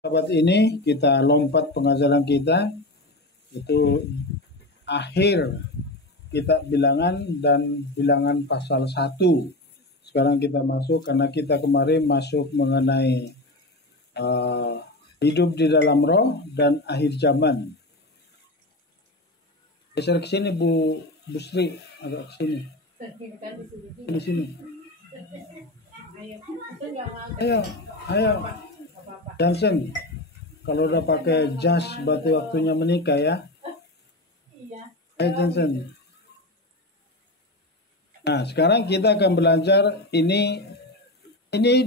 Sahabat ini kita lompat pengajaran kita itu akhir kitab bilangan dan bilangan pasal 1. Sekarang kita masuk karena kita kemarin masuk mengenai hidup di dalam roh dan akhir zaman. Geser ke sini Bu Sri, agak ke sini. Di sini. Ayo. Johnson, kalau udah pakai jas berarti waktunya menikah ya. Ayo Johnson. Nah, sekarang kita akan belajar ini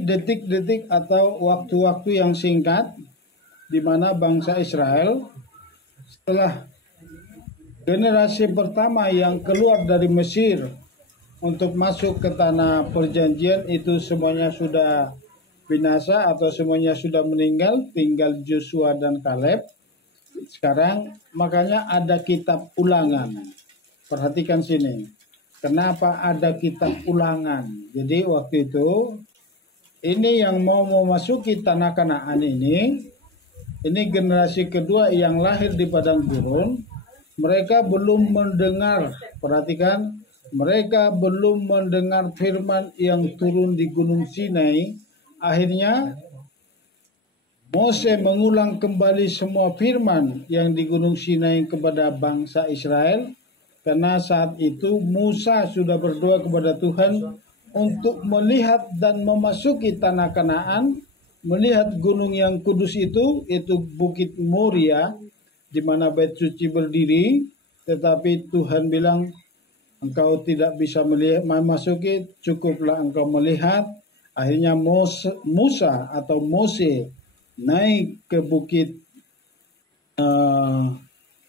detik-detik atau waktu-waktu yang singkat di mana bangsa Israel setelah generasi pertama yang keluar dari Mesir untuk masuk ke tanah perjanjian itu semuanya sudah binasa atau semuanya sudah meninggal, tinggal Joshua dan Kaleb. Sekarang makanya ada kitab ulangan. Perhatikan sini. Kenapa ada kitab ulangan? Jadi waktu itu ini yang mau memasuki tanah Kanaan ini generasi kedua yang lahir di padang gurun. Mereka belum mendengar, perhatikan, mereka belum mendengar firman yang turun di Gunung Sinai. Akhirnya Mose mengulang kembali semua firman yang di Gunung Sinai kepada bangsa Israel. Karena saat itu Musa sudah berdoa kepada Tuhan untuk melihat dan memasuki tanah Kanaan, melihat gunung yang kudus itu Bukit Moria, di mana bait suci berdiri. Tetapi Tuhan bilang, engkau tidak bisa memasuki, cukuplah engkau melihat. Akhirnya Musa atau Mose naik ke bukit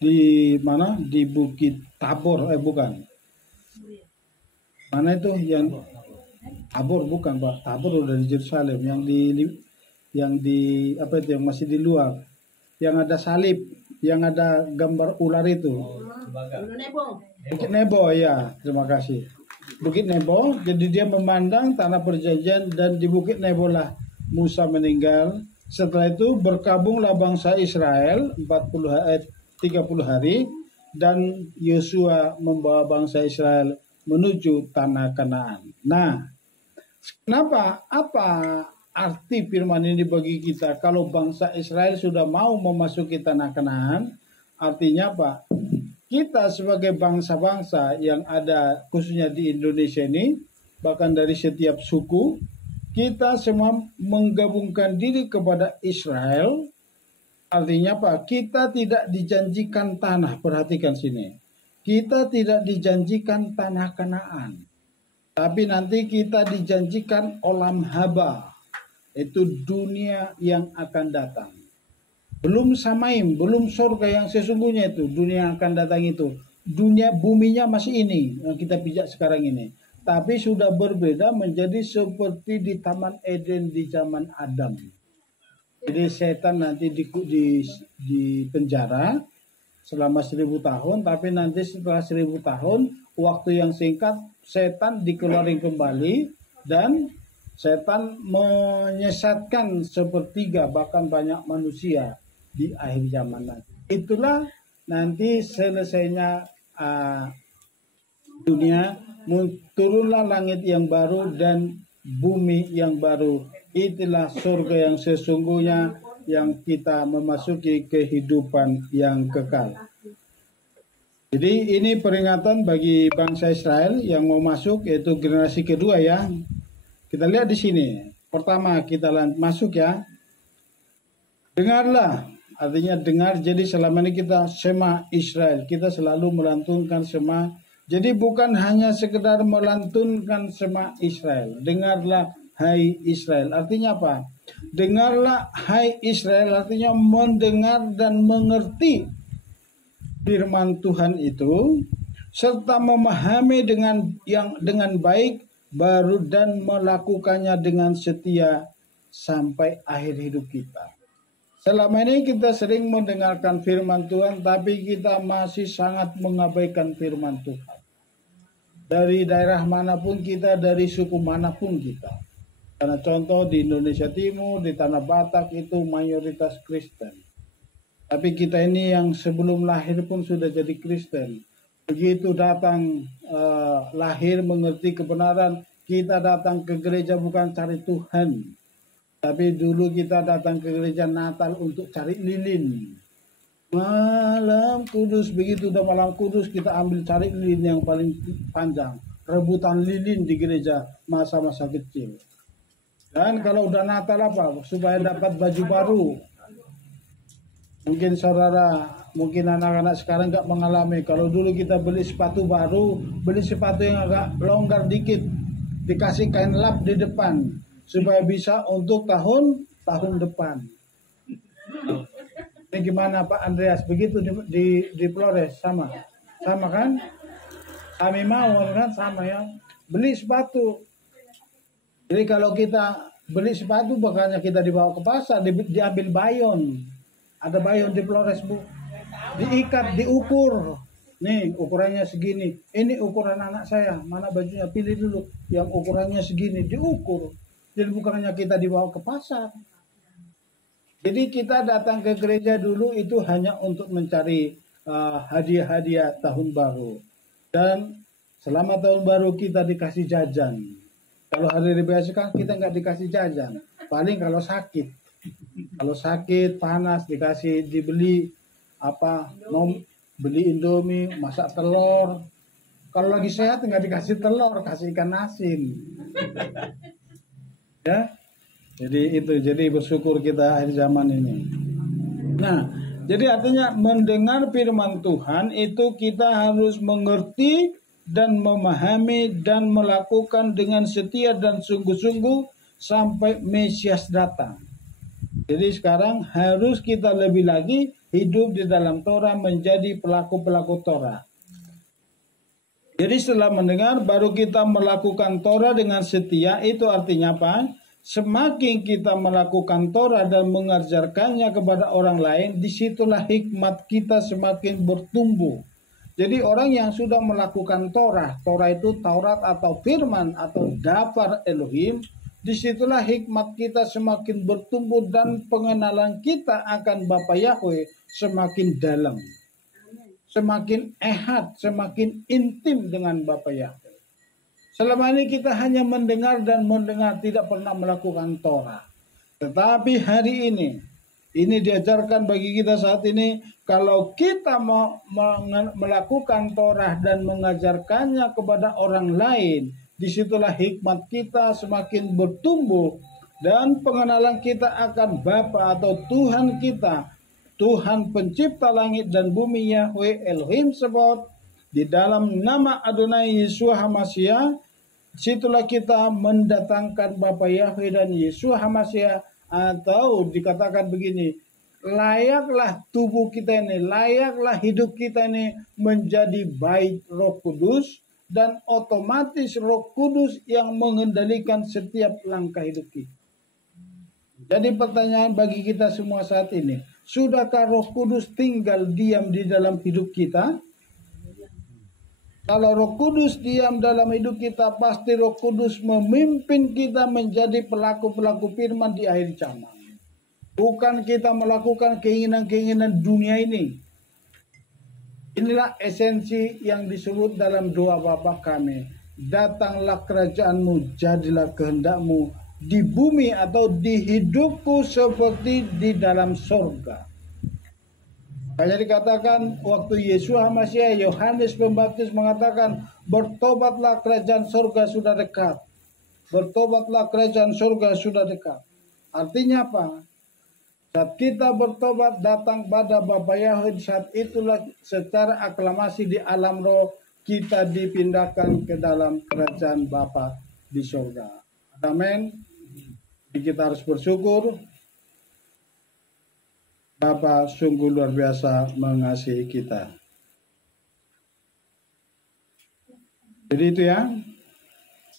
di mana? Di Bukit Tabor, bukan. Mana itu yang Tabor? Bukan Pak, Tabor udah di Yerusalem. Yang di apa itu yang masih di luar, yang ada salib, yang ada gambar ular itu. Bukit Nebo ya, terima kasih. Bukit Nebo, jadi dia memandang tanah perjanjian dan di Bukit Nebo lah Musa meninggal. Setelah itu berkabunglah bangsa Israel 30 hari dan Yosua membawa bangsa Israel menuju tanah Kanaan. Nah, kenapa? Apa arti firman ini bagi kita? Kalau bangsa Israel sudah mau memasuki tanah Kanaan, artinya apa? Kita sebagai bangsa-bangsa yang ada khususnya di Indonesia ini, bahkan dari setiap suku, kita semua menggabungkan diri kepada Israel. Artinya apa? Kita tidak dijanjikan tanah. Perhatikan sini. Kita tidak dijanjikan tanah Kanaan. Tapi nanti kita dijanjikan olam haba. Itu dunia yang akan datang. Belum samaim, belum surga yang sesungguhnya itu. Dunia yang akan datang itu. Dunia buminya masih ini yang kita pijak sekarang ini. Tapi sudah berbeda menjadi seperti di Taman Eden di zaman Adam. Jadi setan nanti di penjara selama 1000 tahun. Tapi nanti setelah 1000 tahun, waktu yang singkat, setan dikeluarin kembali. Dan setan menyesatkan sepertiga bahkan banyak manusia di akhir zaman nanti. Itulah nanti selesainya dunia, turunlah langit yang baru dan bumi yang baru. Itulah surga yang sesungguhnya yang kita memasuki kehidupan yang kekal. Jadi ini peringatan bagi bangsa Israel yang mau masuk, yaitu generasi kedua ya. Kita lihat di sini. Pertama kita masuk ya. Dengarlah. Artinya dengar, jadi selama ini kita Shema Israel, kita selalu melantunkan Shema. Jadi bukan hanya sekedar melantunkan Shema Israel. Dengarlah hai Israel. Artinya apa? Dengarlah hai Israel, artinya mendengar dan mengerti firman Tuhan itu serta memahami dengan baik baru dan melakukannya dengan setia sampai akhir hidup kita. Selama ini kita sering mendengarkan firman Tuhan, tapi kita masih sangat mengabaikan firman Tuhan. Dari daerah manapun kita, dari suku manapun kita. Karena contoh di Indonesia Timur, di Tanah Batak itu mayoritas Kristen. Tapi kita ini yang sebelum lahir pun sudah jadi Kristen. Begitu datang lahir mengerti kebenaran, kita datang ke gereja bukan cari Tuhan. Tapi dulu kita datang ke gereja Natal untuk cari lilin. Malam kudus, begitu udah malam kudus kita ambil cari lilin yang paling panjang. Rebutan lilin di gereja masa-masa kecil. Dan kalau udah Natal apa? Supaya dapat baju baru. Mungkin saudara, mungkin anak-anak sekarang nggak mengalami. Kalau dulu kita beli sepatu baru, beli sepatu yang agak longgar dikit, dikasih kain lap di depan, supaya bisa untuk tahun depan. Ini gimana Pak Andreas? Begitu di Flores sama kan? Kami mau kan sama ya. Beli sepatu. Jadi kalau kita beli sepatu, bukannya kita dibawa ke pasar, diambil bayon. Ada bayon di Flores, Bu. Diikat, diukur. Nih, ukurannya segini. Ini ukuran anak saya. Mana bajunya? Pilih dulu. Yang ukurannya segini, diukur. Jadi bukannya kita dibawa ke pasar. Jadi kita datang ke gereja dulu itu hanya untuk mencari hadiah-hadiah tahun baru. Dan selama tahun baru kita dikasih jajan. Kalau hari biasa kan kita nggak dikasih jajan. Paling kalau sakit. Kalau sakit, panas, dibeli apa, mau beli Indomie, masak telur. Kalau lagi sehat nggak dikasih telur, kasih ikan asin. Ya, jadi bersyukur kita akhir zaman ini. Nah, jadi artinya mendengar firman Tuhan itu kita harus mengerti dan memahami dan melakukan dengan setia dan sungguh-sungguh sampai Mesias datang. Jadi sekarang harus kita lebih lagi hidup di dalam Torah, menjadi pelaku-pelaku Torah. Jadi setelah mendengar baru kita melakukan Torah dengan setia. Itu artinya apa? Semakin kita melakukan Torah dan mengajarkannya kepada orang lain, disitulah hikmat kita semakin bertumbuh. Jadi orang yang sudah melakukan Torah, Torah itu Taurat atau firman atau daftar Elohim, disitulah hikmat kita semakin bertumbuh dan pengenalan kita akan Bapa Yahweh semakin dalam. Semakin ehad, semakin intim dengan Bapa Yahweh. Selama ini kita hanya mendengar dan mendengar, tidak pernah melakukan Torah. Tetapi hari ini diajarkan bagi kita saat ini, kalau kita mau melakukan Torah dan mengajarkannya kepada orang lain, disitulah hikmat kita semakin bertumbuh dan pengenalan kita akan Bapa atau Tuhan kita, Tuhan pencipta langit dan bumi, Yahweh Elohim Sebaot, di dalam nama Adonai Yeshua HaMashiach. Situlah kita mendatangkan Bapa Yahweh dan Yeshua HaMashiach, atau dikatakan begini, layaklah tubuh kita ini, layaklah hidup kita ini menjadi bait Roh Kudus. Dan otomatis Roh Kudus yang mengendalikan setiap langkah hidup kita. Jadi pertanyaan bagi kita semua saat ini, sudahkah Roh Kudus tinggal diam di dalam hidup kita? Kalau Roh Kudus diam dalam hidup kita, pasti Roh Kudus memimpin kita menjadi pelaku-pelaku firman di akhir zaman. Bukan kita melakukan keinginan-keinginan dunia ini. Inilah esensi yang disebut dalam doa Bapa kami. Datanglah kerajaanmu, jadilah kehendakmu di bumi atau di hidupku seperti di dalam sorga. Kayak dikatakan waktu Yesus HaMashiach, Yohanes Pembaptis mengatakan, bertobatlah kerajaan sorga sudah dekat. Bertobatlah kerajaan sorga sudah dekat. Artinya apa? Saat kita bertobat datang pada Bapa Yahweh, saat itulah secara aklamasi di alam roh kita dipindahkan ke dalam kerajaan Bapa di surga. Amin. Kita harus bersyukur. Bapa sungguh luar biasa mengasihi kita. Jadi itu ya.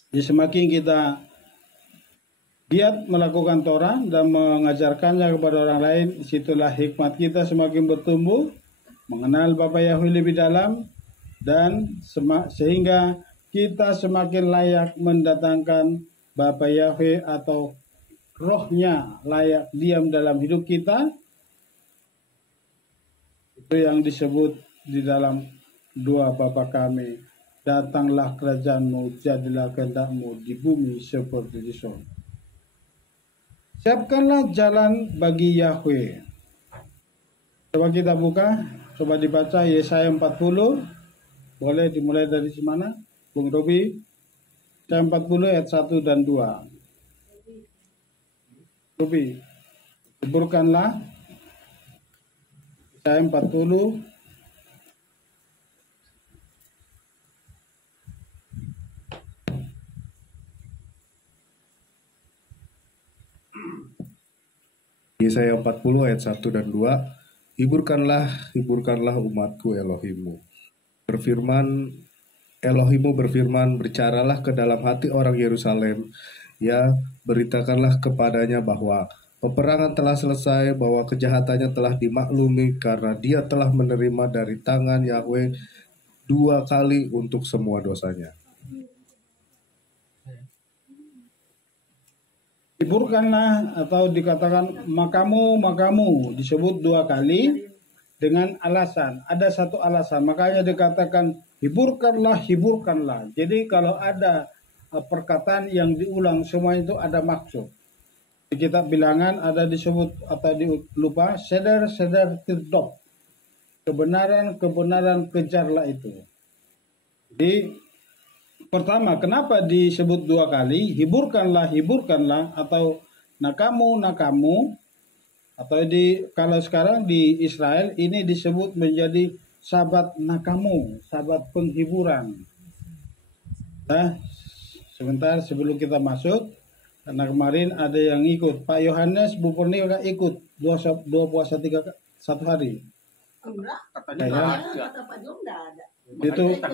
Jadi semakin kita giat melakukan Torah dan mengajarkannya kepada orang lain, disitulah hikmat kita semakin bertumbuh, mengenal Bapa Yahweh lebih dalam, dan sehingga kita semakin layak mendatangkan Bapa Yahweh atau rohnya layak diam dalam hidup kita, itu yang disebut di dalam doa Bapa kami, datanglah kerajaanmu, jadilah kehendakmu di bumi seperti di surga. Siapkanlah jalan bagi Yahweh. Coba kita buka, coba dibaca Yesaya 40. Boleh dimulai dari mana? Bung Robi. Yesaya 40 ayat 1 dan 2. Robi, hiburkanlah Yesaya 40 Yesaya 40 ayat 1 dan 2. Hiburkanlah umatku Elohimmu. Elohimmu berfirman, bercaralah ke dalam hati orang Yerusalem, ya, beritakanlah kepadanya bahwa peperangan telah selesai, bahwa kejahatannya telah dimaklumi, karena dia telah menerima dari tangan Yahweh 2 kali untuk semua dosanya. Hiburkanlah atau dikatakan makamu disebut 2 kali dengan alasan. Ada satu alasan, makanya dikatakan hiburkanlah. Jadi kalau ada perkataan yang diulang semua itu ada maksud. Di kitab Bilangan ada disebut atau lupa seder tirdok. Kebenaran kejarlah itu. Jadi pertama, kenapa disebut 2 kali? Hiburkanlah atau nakamu atau kalau sekarang di Israel ini disebut menjadi sabat nakamu, sabat penghiburan. Nah, sebentar sebelum kita masuk, karena kemarin ada yang ikut. Pak Yohanes, Bu Purni juga ikut 2 puasa 1 hari. Enggak, Katanya kata Pak Jom enggak ada.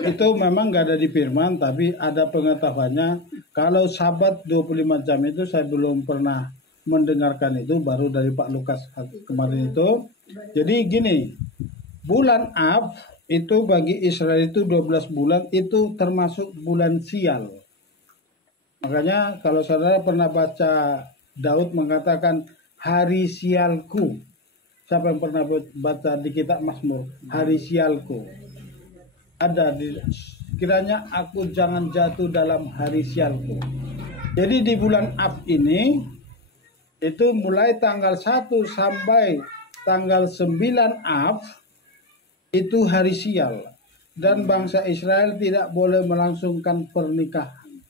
Itu memang nggak ada di firman, tapi ada pengetahuannya. Kalau sabat 25 jam itu saya belum pernah mendengarkan itu, baru dari Pak Lukas kemarin itu. Jadi gini, bulan Av itu bagi Israel itu 12 bulan, itu termasuk bulan sial. Makanya kalau saudara pernah baca Daud mengatakan hari sialku. Siapa yang pernah baca di kitab Mazmur, hari sialku? Ada kiranya aku jangan jatuh dalam hari sialku. Jadi di bulan Ab ini itu mulai tanggal 1 sampai tanggal 9 Ab itu hari sial, dan bangsa Israel tidak boleh melangsungkan pernikahan.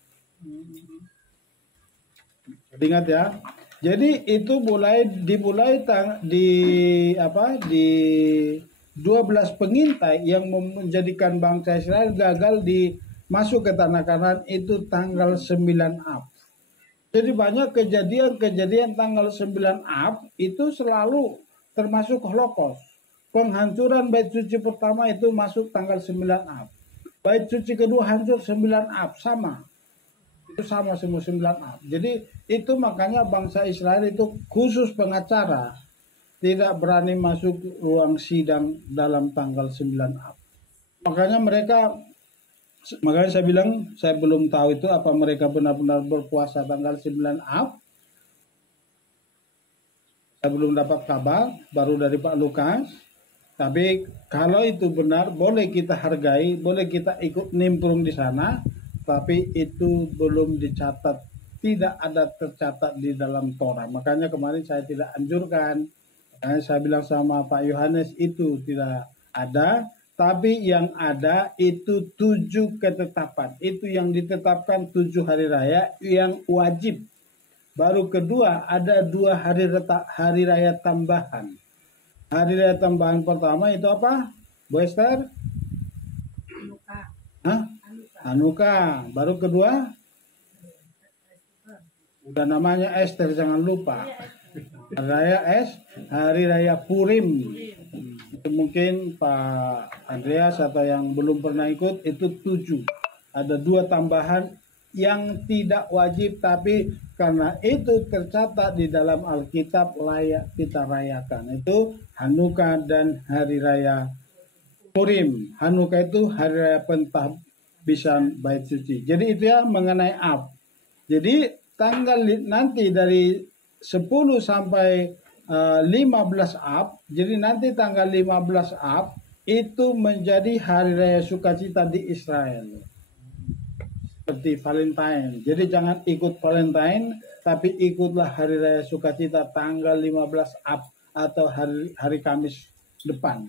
Ingat ya. Jadi itu dimulai di 12 pengintai yang menjadikan bangsa Israel gagal masuk ke tanah Kanaan itu tanggal 9 Ab. Jadi banyak kejadian tanggal 9 Ab itu selalu termasuk Holocaust. Penghancuran bait suci pertama itu masuk tanggal 9 Ab. Bait suci kedua hancur 9 Ab, sama. Itu sama semua 9 Ab. Jadi itu makanya bangsa Israel itu khusus pengacara tidak berani masuk ruang sidang dalam tanggal 9 Ab. Makanya saya bilang saya belum tahu itu apa mereka benar-benar berpuasa tanggal 9 Ab. Saya belum dapat kabar, baru dari Pak Lukas. Tapi kalau itu benar, boleh kita hargai, boleh kita ikut nimbrung di sana, tapi itu belum dicatat, tidak ada tercatat di dalam Torah. Makanya kemarin saya tidak anjurkan. Saya bilang sama Pak Yohanes itu tidak ada, tapi yang ada itu 7 ketetapan. Itu yang ditetapkan 7 hari raya yang wajib. Baru kedua ada 2 hari raya tambahan. Hari raya tambahan pertama itu apa? Bu Esther? Hanukkah. Baru kedua? Udah namanya Esther, jangan lupa. Hari raya Purim. Itu mungkin Pak Andreas atau yang belum pernah ikut itu 7. Ada 2 tambahan yang tidak wajib, tapi karena itu tercatat di dalam Alkitab layak kita rayakan. Itu Hanukkah dan hari raya Purim. Hanukkah itu hari raya pentahbisan bait suci. Jadi itu ya mengenai Ab. Jadi nanti dari 10 sampai 15 Ab, jadi nanti tanggal 15 Ab itu menjadi hari raya sukacita di Israel. Seperti Valentine. Jadi jangan ikut Valentine, tapi ikutlah hari raya sukacita tanggal 15 Ab atau hari Kamis depan.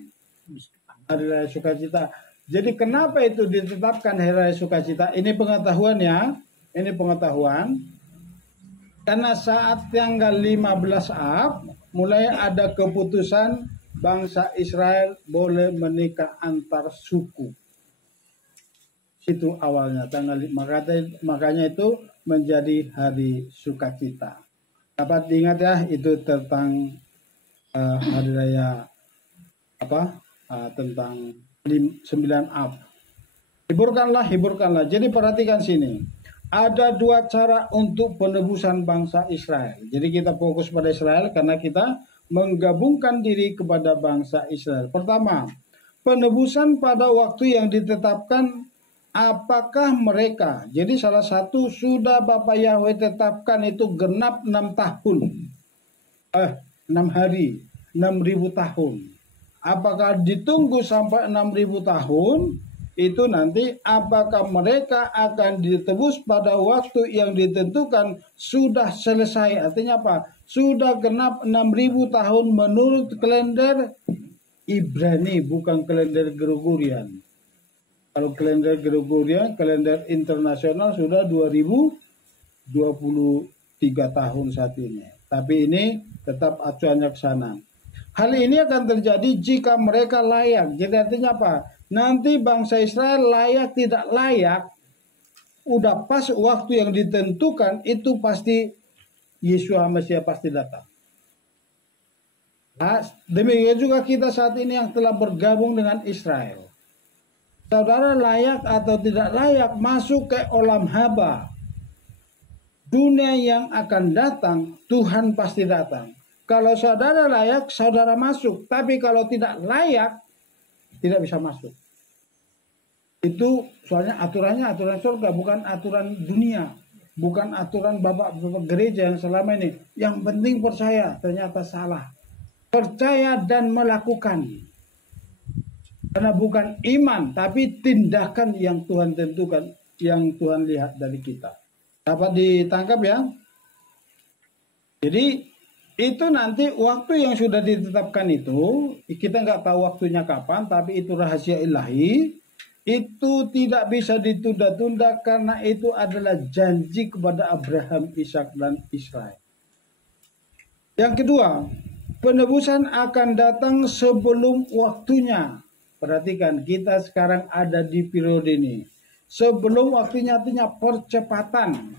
Hari raya sukacita. Jadi kenapa itu ditetapkan hari raya sukacita? Ini pengetahuannya, ini pengetahuan. Karena saat tanggal 15 Ab mulai ada keputusan bangsa Israel boleh menikah antar suku. Itu awalnya makanya itu menjadi hari sukacita. Dapat diingat ya, itu tentang hari raya tentang 9 Ab. Hiburkanlah. Jadi perhatikan sini. Ada 2 cara untuk penebusan bangsa Israel. Jadi kita fokus pada Israel karena kita menggabungkan diri kepada bangsa Israel. Pertama, penebusan pada waktu yang ditetapkan. Apakah mereka, jadi salah satu sudah Bapak Yahweh tetapkan itu genap 6 tahun, 6 hari, 6.000 tahun. Apakah ditunggu sampai 6.000 tahun, itu nanti apakah mereka akan ditebus pada waktu yang ditentukan sudah selesai. Artinya apa? Sudah genap 6.000 tahun menurut kalender Ibrani, bukan kalender Gregorian. Kalau kalender Gregorian, kalender internasional sudah 2023 tahun saat ini. Tapi ini tetap acuannya ke sana. Hal ini akan terjadi jika mereka layak. Jadi artinya apa? Nanti bangsa Israel layak tidak layak, udah pas waktu yang ditentukan itu pasti Yeshua Mesias pasti datang. Nah, demikian juga kita saat ini yang telah bergabung dengan Israel. Saudara layak atau tidak layak masuk ke olam haba. Dunia yang akan datang, Tuhan pasti datang. Kalau saudara layak, saudara masuk. Tapi kalau tidak layak, tidak bisa masuk. Itu soalnya aturannya aturan surga, bukan aturan dunia. Bukan aturan bapak-bapak gereja yang selama ini. Yang penting percaya, ternyata salah. Percaya dan melakukan. Karena bukan iman, tapi tindakan yang Tuhan tentukan, yang Tuhan lihat dari kita. Dapat ditangkap ya? Jadi itu nanti waktu yang sudah ditetapkan itu, kita nggak tahu waktunya kapan, tapi itu rahasia ilahi. Itu tidak bisa ditunda-tunda karena itu adalah janji kepada Abraham, Ishak dan Israel. Yang kedua, penebusan akan datang sebelum waktunya. Perhatikan, kita sekarang ada di periode ini. Sebelum waktunya artinya percepatan.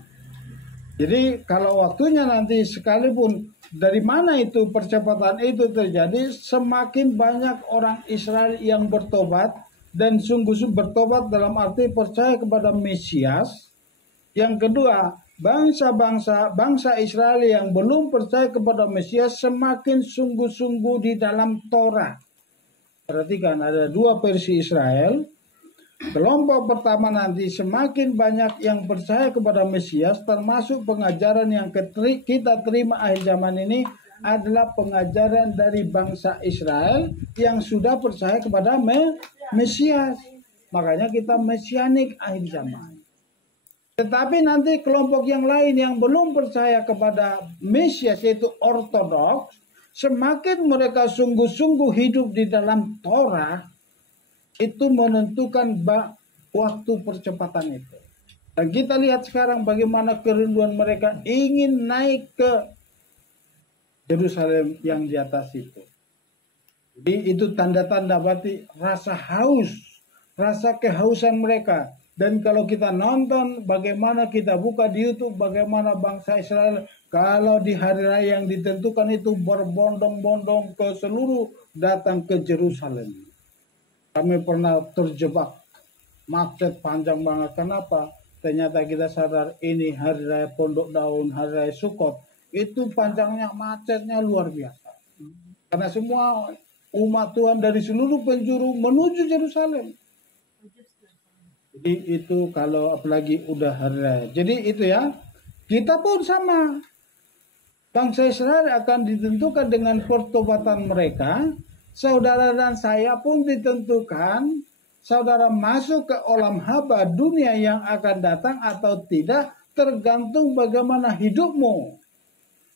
Jadi kalau waktunya nanti sekalipun dari mana itu percepatan itu terjadi, semakin banyak orang Israel yang bertobat dan sungguh-sungguh bertobat dalam arti percaya kepada Mesias. Yang kedua, bangsa Israel yang belum percaya kepada Mesias semakin sungguh-sungguh di dalam Torah. Perhatikan, ada 2 versi Israel. Kelompok pertama nanti semakin banyak yang percaya kepada Mesias, termasuk pengajaran yang kita terima akhir zaman ini adalah pengajaran dari bangsa Israel yang sudah percaya kepada Mesias. Makanya kita mesianik akhir zaman. Tetapi nanti kelompok yang lain yang belum percaya kepada Mesias, yaitu Ortodoks, semakin mereka sungguh-sungguh hidup di dalam Torah, itu menentukan waktu percepatan itu. Dan kita lihat sekarang bagaimana kerinduan mereka ingin naik ke Yerusalem yang di atas itu. Jadi itu tanda-tanda berarti rasa haus, rasa kehausan mereka. Dan kalau kita nonton bagaimana kita buka di YouTube bagaimana bangsa Israel kalau di hari raya yang ditentukan itu berbondong-bondong ke seluruh datang ke Yerusalem. Kami pernah terjebak macet panjang banget. Kenapa? Ternyata kita sadar ini hari raya Pondok Daun, hari raya Sukot. Itu panjangnya macetnya luar biasa. Karena semua umat Tuhan dari seluruh penjuru menuju Yerusalem. Jadi itu kalau apalagi udah hari raya. Jadi itu ya. Kita pun sama. Bangsa Israel akan ditentukan dengan pertobatan mereka. Saudara dan saya pun ditentukan. Saudara masuk ke alam haba dunia yang akan datang atau tidak, tergantung bagaimana hidupmu.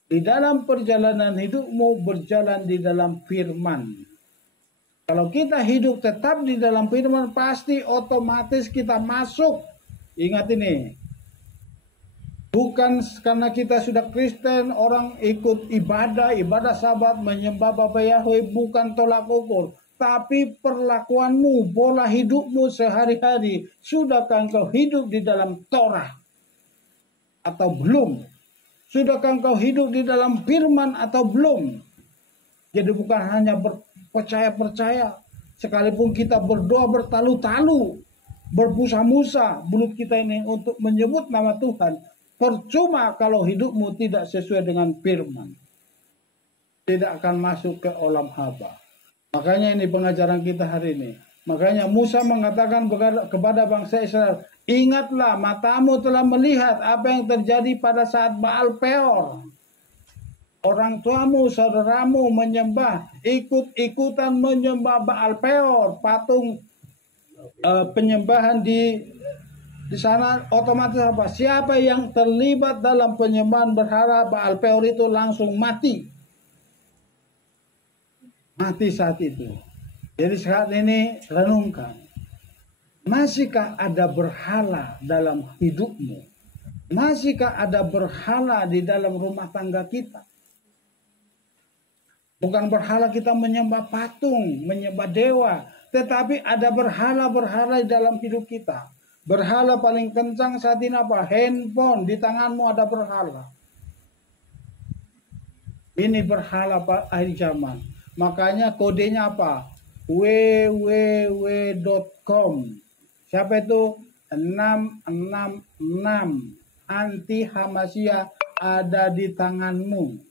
Di dalam perjalanan hidupmu berjalan di dalam firman. Kalau kita hidup tetap di dalam firman, pasti otomatis kita masuk. Ingat ini. Bukan karena kita sudah Kristen, orang ikut ibadah Sabat, menyembah Bapa Yahweh, bukan tolak ukur. Tapi perlakuanmu, pola hidupmu sehari-hari, sudahkah engkau hidup di dalam Torah? Atau belum? Sudahkah engkau hidup di dalam firman atau belum? Jadi bukan hanya percaya-percaya. Sekalipun kita berdoa bertalu-talu, berbusa-musa, mulut kita ini untuk menyebut nama Tuhan. Percuma kalau hidupmu tidak sesuai dengan firman. Tidak akan masuk ke alam haba. Makanya ini pengajaran kita hari ini. Makanya Musa mengatakan kepada bangsa Israel, ingatlah matamu telah melihat apa yang terjadi pada saat Baal Peor. Orang tuamu, saudaramu menyembah, ikut-ikutan menyembah Baal Peor, patung penyembahan di sana otomatis apa? Siapa yang terlibat dalam penyembahan berhala Baal Peor itu langsung mati. Mati saat itu. Jadi saat ini renungkan. Masihkah ada berhala dalam hidupmu? Masihkah ada berhala di dalam rumah tangga kita? Bukan berhala kita menyembah patung, menyembah dewa. Tetapi ada berhala-berhala di dalam hidup kita. Berhala paling kencang saat ini apa? Handphone, di tanganmu ada berhala. Ini berhala akhir zaman. Makanya kodenya apa? www.com. Siapa itu? 666. Anti Hamasya ada di tanganmu.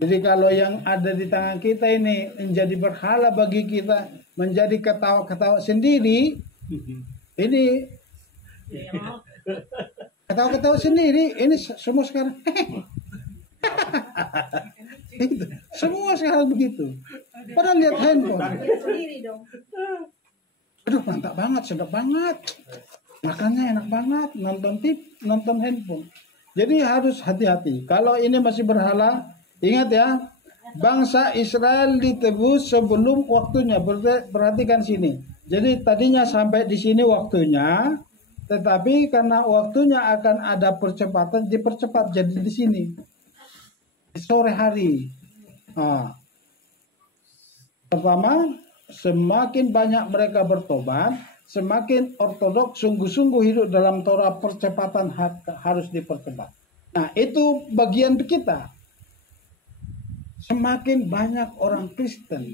Jadi kalau yang ada di tangan kita ini menjadi berhala bagi kita, menjadi ketawa-ketawa sendiri. Ini ketawa-ketawa sendiri. Ini semua sekarang. Semua sekarang begitu. Padahal lihat handphone. Aduh, mantap banget, sedap banget. Makannya enak banget, nonton handphone. Jadi harus hati-hati. Kalau ini masih berhala, ingat ya, bangsa Israel ditebus sebelum waktunya. Perhatikan sini. Jadi tadinya sampai di sini waktunya, tetapi karena waktunya akan ada percepatan, dipercepat jadi di sini. Di sore hari. Pertama, semakin banyak mereka bertobat, semakin ortodoks sungguh-sungguh hidup dalam Torah, percepatan harus dipercepat. Nah, itu bagian kita. Semakin banyak orang Kristen,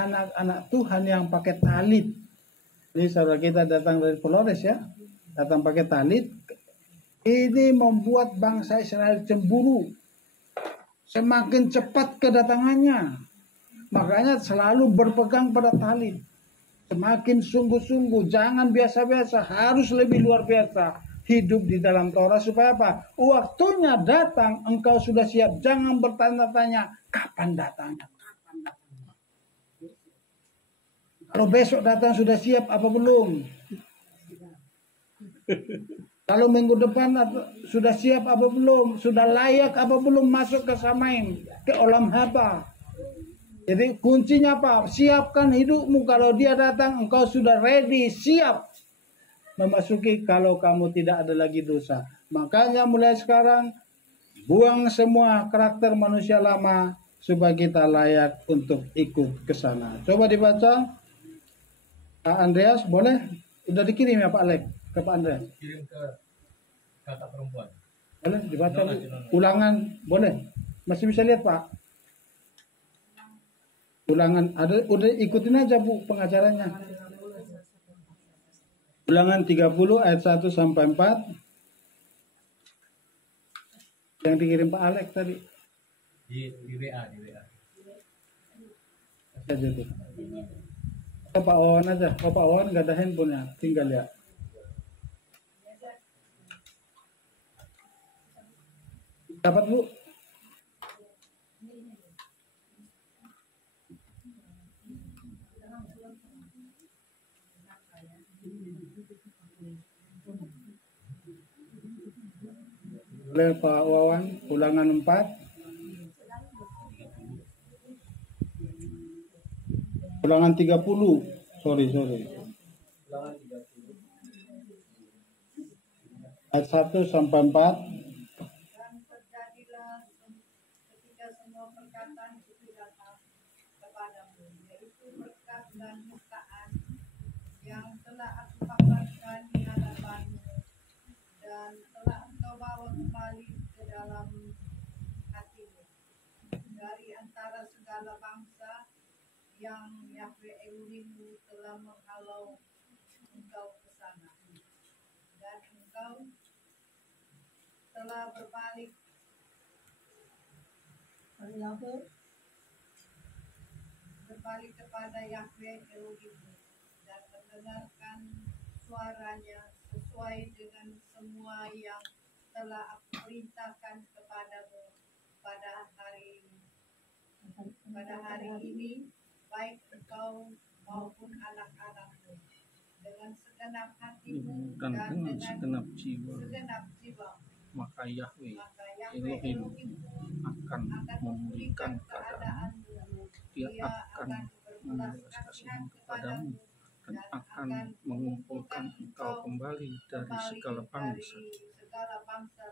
anak-anak Tuhan yang pakai talit. Ini saudara kita datang dari Flores ya, datang pakai talit. Ini membuat bangsa Israel cemburu. Semakin cepat kedatangannya. Makanya selalu berpegang pada talit. Semakin sungguh-sungguh, jangan biasa-biasa, harus lebih luar biasa. Hidup di dalam Torah supaya apa? Waktunya datang, engkau sudah siap. Jangan bertanya-tanya, kapan datangnya? Kalau besok datang sudah siap apa belum? Kalau minggu depan sudah siap apa belum? Sudah layak apa belum masuk ke Samaim, ke alam haba? Jadi kuncinya apa? Siapkan hidupmu. Kalau dia datang, engkau sudah ready, siap memasuki kalau kamu tidak ada lagi dosa. Makanya mulai sekarang, buang semua karakter manusia lama supaya kita layak untuk ikut ke sana. Coba dibaca. Pak Andreas, boleh? Udah dikirim ya Pak Alek ke Pak Andreas? Kirim ke kakak perempuan. Boleh dibaca ulangan, boleh? Masih bisa lihat Pak? Ulangan ada, udah ikutin aja Bu pengajarannya. Ulangan 30 ayat 1 sampai 4. Yang dikirim Pak Alek tadi. Di WA. Aja tuh. Pak Wawan aja. Pak Wawan nggak ada handphonenya, tinggal ya. Dapat Bu? Boleh Pak Wawan, ulangan 4. Ulangan 30. Sorry. Ayat 1 sampai 4. Dan terjadilah ketika semua perkataan itu datang kepadamu, yaitu berkat dan bukaan yang telah aku paparkan di hadapanmu, dan telah engkau bawa kembali ke dalam hatimu dari antara segala bangsa yang Yahweh Elohimmu telah menghalau engkau ke sana, dan engkau telah berbalik kepada Yahweh Elohimmu dan mendengarkan suaranya sesuai dengan semua yang telah aku perintahkan kepadamu pada hari ini, baik engkau maupun anak-anakmu, dengan segenap hatimu dan dengan segenap segenap jiwa, maka Yahweh Elohim Elohim akan memulihkan keadaanmu. Dia akan membalas kasihan kepadamu dan akan mengumpulkan engkau kembali dari segala bangsa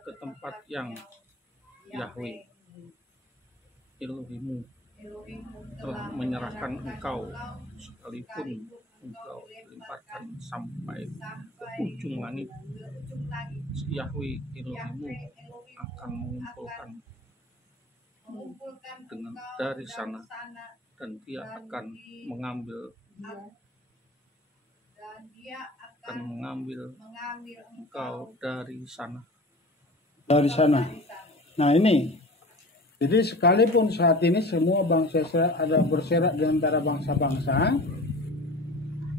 ke tempat yang Yahweh Elohimmu telah menyerahkan engkau, sekalipun engkau lemparkan sampai ke ujung langit. Yahweh Elohimmu akan mengumpulkan dengan dari sana, dan dia akan mengambil engkau dari sana. Nah ini, jadi sekalipun saat ini semua bangsa Israel ada berserak di antara bangsa-bangsa,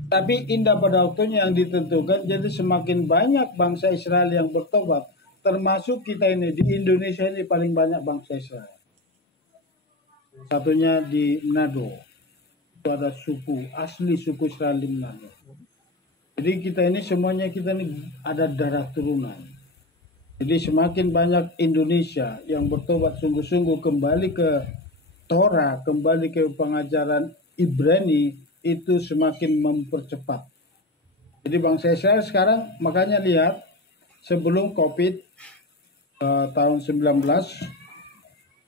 tapi indah pada waktunya yang ditentukan. Jadi semakin banyak bangsa Israel yang bertobat, termasuk kita ini di Indonesia ini paling banyak bangsa Israel. Satunya di Manado, itu ada asli suku Israel di Manado. Jadi kita ini semuanya ada darah turunan. Jadi semakin banyak Indonesia yang bertobat sungguh-sungguh kembali ke Torah, kembali ke pengajaran Ibrani, itu semakin mempercepat. Jadi bangsa Israel sekarang, makanya lihat sebelum COVID tahun 19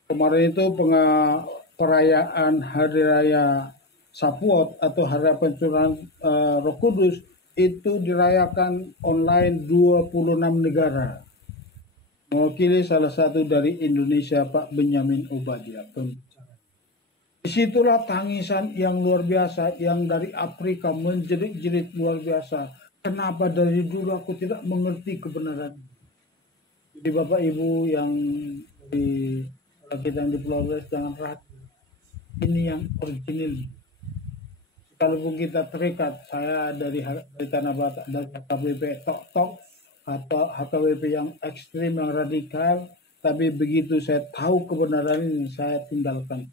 kemarin itu perayaan Hari Raya Shavuot atau Hari Pencurahan Roh Kudus itu dirayakan online 26 negara. Mewakili salah satu dari Indonesia, Pak Benyamin Obadiah. Disitulah tangisan yang luar biasa, yang dari Afrika menjerit-jerit luar biasa. Kenapa dari dulu aku tidak mengerti kebenaran? Jadi Bapak Ibu yang di kita di Pulau Flores, jangan ragu. Ini yang original. Kalaupun kita terikat, saya dari Tanah Batak, dari HKBP tok-tok atau HKBP yang ekstrim, yang radikal, tapi begitu saya tahu kebenaran ini, saya tinggalkan.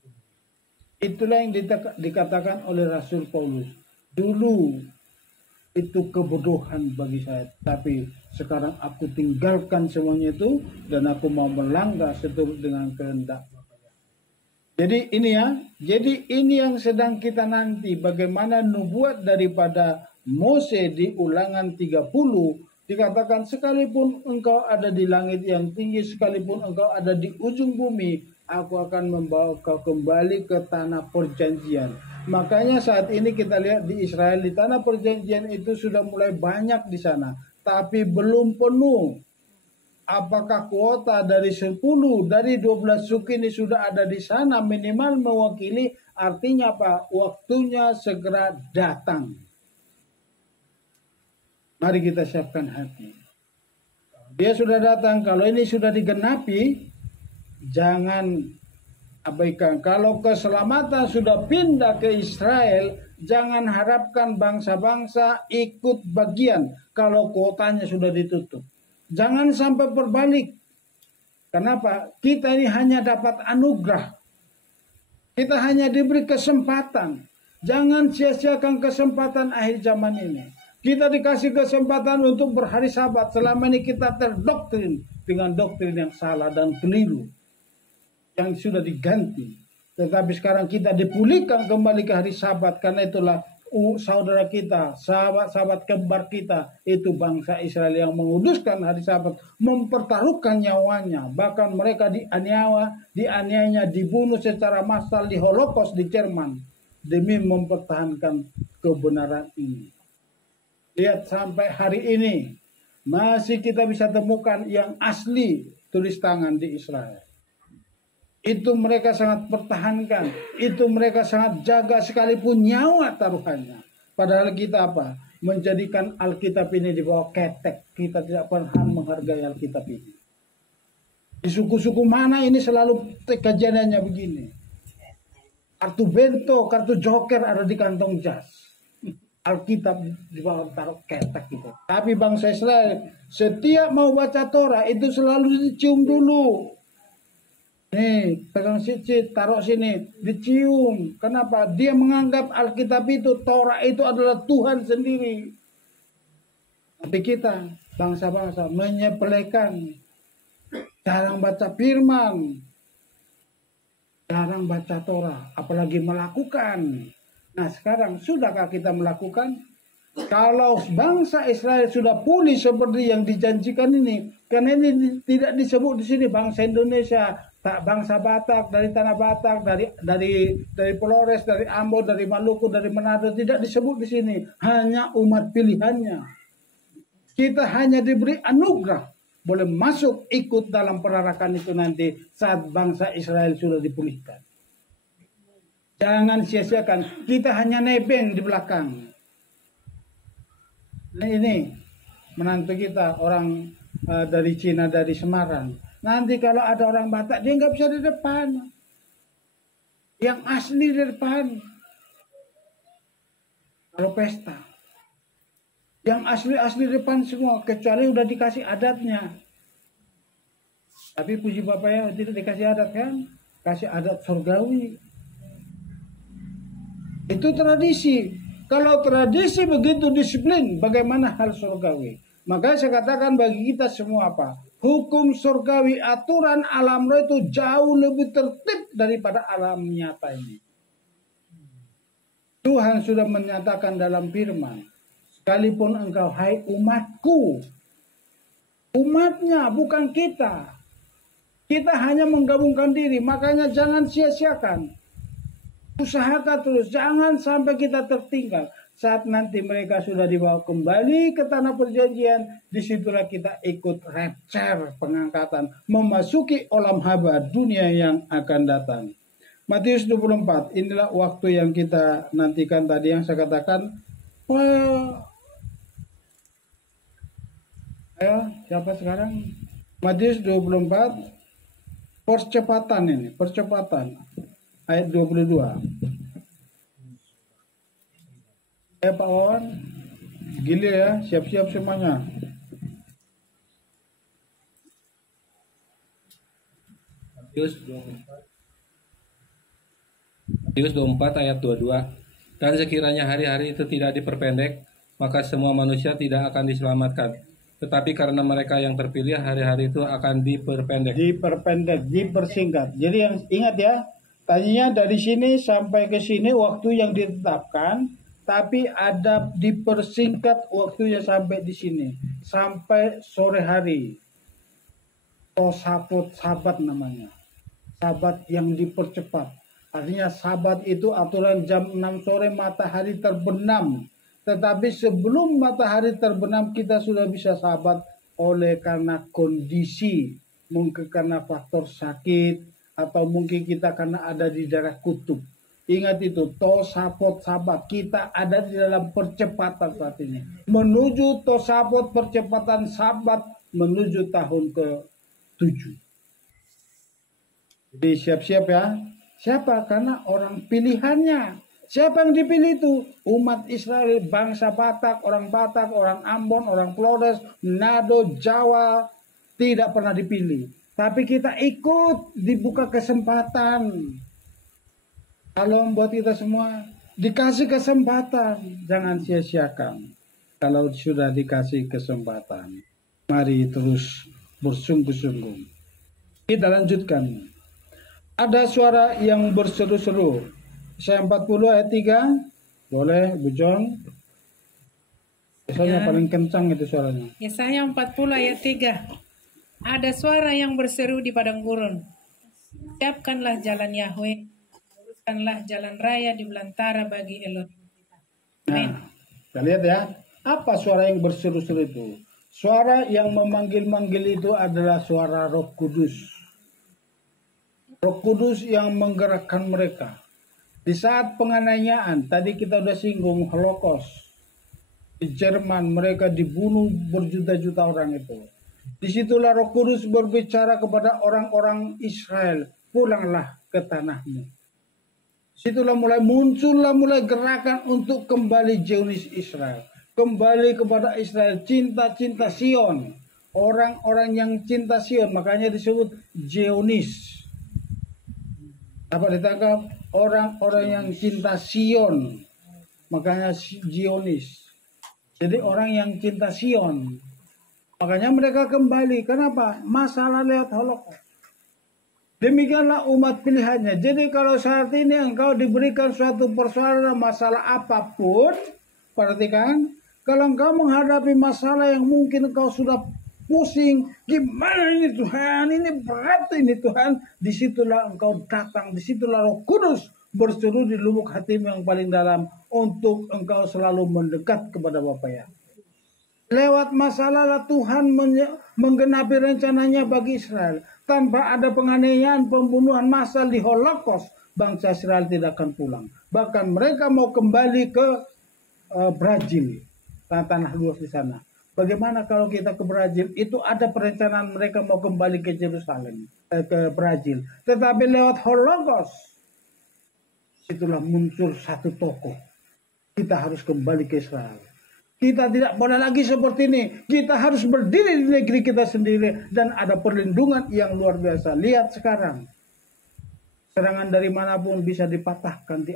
Itulah yang dikatakan oleh Rasul Paulus. Dulu itu kebodohan bagi saya, tapi sekarang aku tinggalkan semuanya itu dan aku mau melangkah seturut dengan kehendak. Jadi ini yang sedang kita nanti, bagaimana nubuat daripada Mose di Ulangan 30 dikatakan, sekalipun engkau ada di langit yang tinggi, sekalipun engkau ada di ujung bumi, aku akan membawa kau kembali ke tanah perjanjian. Makanya saat ini kita lihat di Israel, di tanah perjanjian itu sudah mulai banyak di sana, tapi belum penuh. Apakah kuota dari 10, dari 12 suku ini sudah ada di sana minimal mewakili, artinya apa? Waktunya segera datang. Mari kita siapkan hati. Dia sudah datang, kalau ini sudah digenapi, jangan abaikan. Kalau keselamatan sudah pindah ke Israel, jangan harapkan bangsa-bangsa ikut bagian kalau kuotanya sudah ditutup. Jangan sampai berbalik. Kenapa? Kita ini hanya dapat anugerah. Kita hanya diberi kesempatan. Jangan sia-siakan kesempatan akhir zaman ini. Kita dikasih kesempatan untuk berhari Sabat. Selama ini kita terdoktrin dengan doktrin yang salah dan keliru. Yang sudah diganti. Tetapi sekarang kita dipulihkan kembali ke hari Sabat. Karena itulah saudara kita, sahabat-sahabat kembar kita, itu bangsa Israel yang menguduskan hari Sabat, mempertaruhkan nyawanya. Bahkan mereka dianiaya, dibunuh secara massal di Holocaust di Jerman demi mempertahankan kebenaran ini. Lihat sampai hari ini masih kita bisa temukan yang asli tulis tangan di Israel. Itu mereka sangat pertahankan. Itu mereka sangat jaga sekalipun nyawa taruhannya. Padahal kita apa? Menjadikan Alkitab ini di bawah ketek. Kita tidak pernah menghargai Alkitab ini. Di suku-suku mana ini selalu kejadiannya begini. Kartu bento, kartu joker ada di kantong jas. Alkitab di bawah taruh ketek gitu. Tapi bangsa Israel setiap mau baca Torah itu selalu dicium dulu. Nih, pegang cicit, taruh sini, dicium. Kenapa? Dia menganggap Alkitab itu, Torah itu adalah Tuhan sendiri. Tapi kita, bangsa-bangsa, menyepelekan. Jarang baca firman. Jarang baca Torah, apalagi melakukan. Nah sekarang, sudahkah kita melakukan? Kalau bangsa Israel sudah pulih seperti yang dijanjikan ini, karena ini tidak disebut di sini bangsa Indonesia, bangsa Batak dari tanah Batak, dari Flores, dari Ambon, dari Maluku, dari Manado, tidak disebut di sini, hanya umat pilihannya. Kita hanya diberi anugerah, boleh masuk ikut dalam perarakan itu nanti saat bangsa Israel sudah dipulihkan. Jangan sia-siakan, kita hanya nebeng di belakang. Nah ini menantu kita orang dari Cina, dari Semarang. Nanti kalau ada orang Batak dia nggak bisa di depan. Yang asli di depan. Kalau pesta. Yang asli di depan semua kecuali udah dikasih adatnya. Tapi puji Bapak ya tidak dikasih adat kan? Kasih adat surgawi. Itu tradisi. Kalau tradisi begitu disiplin, bagaimana hal surgawi? Maka saya katakan bagi kita semua apa? Hukum surgawi, aturan alam roh itu jauh lebih tertib daripada alam nyata ini. Tuhan sudah menyatakan dalam firman, sekalipun engkau hai umatku, umatnya bukan kita. Kita hanya menggabungkan diri, makanya jangan sia-siakan. Usahakan terus, jangan sampai kita tertinggal. Saat nanti mereka sudah dibawa kembali ke tanah perjanjian, disitulah kita ikut rapture pengangkatan, memasuki olam haba dunia yang akan datang. Matius 24, inilah waktu yang kita nantikan tadi yang saya katakan. Ayo, siapa sekarang? Matius 24, percepatan ini, percepatan. Ayat 22. Pak Wawan, gila ya, siap-siap semuanya. Matius 24 ayat 22. Dan sekiranya hari-hari itu tidak diperpendek, maka semua manusia tidak akan diselamatkan. Tetapi karena mereka yang terpilih, hari-hari itu akan diperpendek. Diperpendek, dipersingkat. Jadi yang ingat ya, tadinya dari sini sampai ke sini waktu yang ditetapkan, tapi ada dipersingkat waktunya sampai di sini, sampai sore hari. Tosafot Sabat namanya, Sabat yang dipercepat. Artinya Sabat itu aturan jam 6 sore matahari terbenam. Tetapi sebelum matahari terbenam kita sudah bisa Sabat oleh karena kondisi, mungkin karena faktor sakit, atau mungkin kita karena ada di daerah kutub. Ingat itu, Tosafot Sabat. Kita ada di dalam percepatan saat ini. Menuju Tosafot percepatan Sabat menuju tahun ke-7. Jadi siap-siap ya. Siapa? Karena orang pilihannya. Siapa yang dipilih itu? Umat Israel, bangsa Batak, orang Ambon, orang Flores, Manado, Jawa. Tidak pernah dipilih. Tapi kita ikut, dibuka kesempatan. Kalau buat kita semua dikasih kesempatan, jangan sia-siakan. Kalau sudah dikasih kesempatan, mari terus bersungguh-sungguh. Kita lanjutkan. Ada suara yang berseru-seru. Yesaya 40 ayat 3. Boleh, Bu John? Biasanya paling kencang itu suaranya. Yesaya 40 ayat 3. Ada suara yang berseru di padang gurun. Siapkanlah jalan Yahweh, luruskanlah jalan raya di belantara bagi Elohim kita. Amin. Nah, kita lihat ya. Apa suara yang berseru-seru itu? Suara yang memanggil-manggil itu adalah suara Roh Kudus. Roh Kudus yang menggerakkan mereka. Di saat penganiayaan, tadi kita sudah singgung Holocaust. Di Jerman mereka dibunuh berjuta-juta orang itu. Disitulah Roh Kudus berbicara kepada orang-orang Israel, pulanglah ke tanahmu. Disitulah mulai gerakan untuk kembali Zionis Israel. Kembali kepada Israel, cinta-cinta Sion. Orang-orang yang cinta Sion, makanya disebut Zionis. Dapat ditangkap? Orang-orang yang cinta Sion, makanya Zionis. Jadi orang yang cinta Sion. Makanya mereka kembali. Kenapa? Masalah lewat Holocaust. Demikianlah umat pilihannya. Jadi kalau saat ini engkau diberikan suatu persoalan masalah apapun, perhatikan, kalau engkau menghadapi masalah yang mungkin engkau sudah pusing, gimana ini Tuhan, ini berat ini Tuhan, disitulah engkau datang, disitulah Roh Kudus berseru di lubuk hatimu yang paling dalam untuk engkau selalu mendekat kepada Bapa ya. Lewat masalah lah Tuhan menggenapi rencananya bagi Israel. Tanpa ada penganiayaan, pembunuhan massal di Holocaust, bangsa Israel tidak akan pulang. Bahkan mereka mau kembali ke Brazil, tanah luas di sana. Bagaimana kalau kita ke Brazil? Itu ada perencanaan mereka mau kembali ke Yerusalem, ke Brazil. Tetapi lewat Holocaust, itulah muncul satu tokoh. Kita harus kembali ke Israel. Kita tidak boleh lagi seperti ini. Kita harus berdiri di negeri kita sendiri. Dan ada perlindungan yang luar biasa. Lihat sekarang. Serangan dari manapun bisa dipatahkan di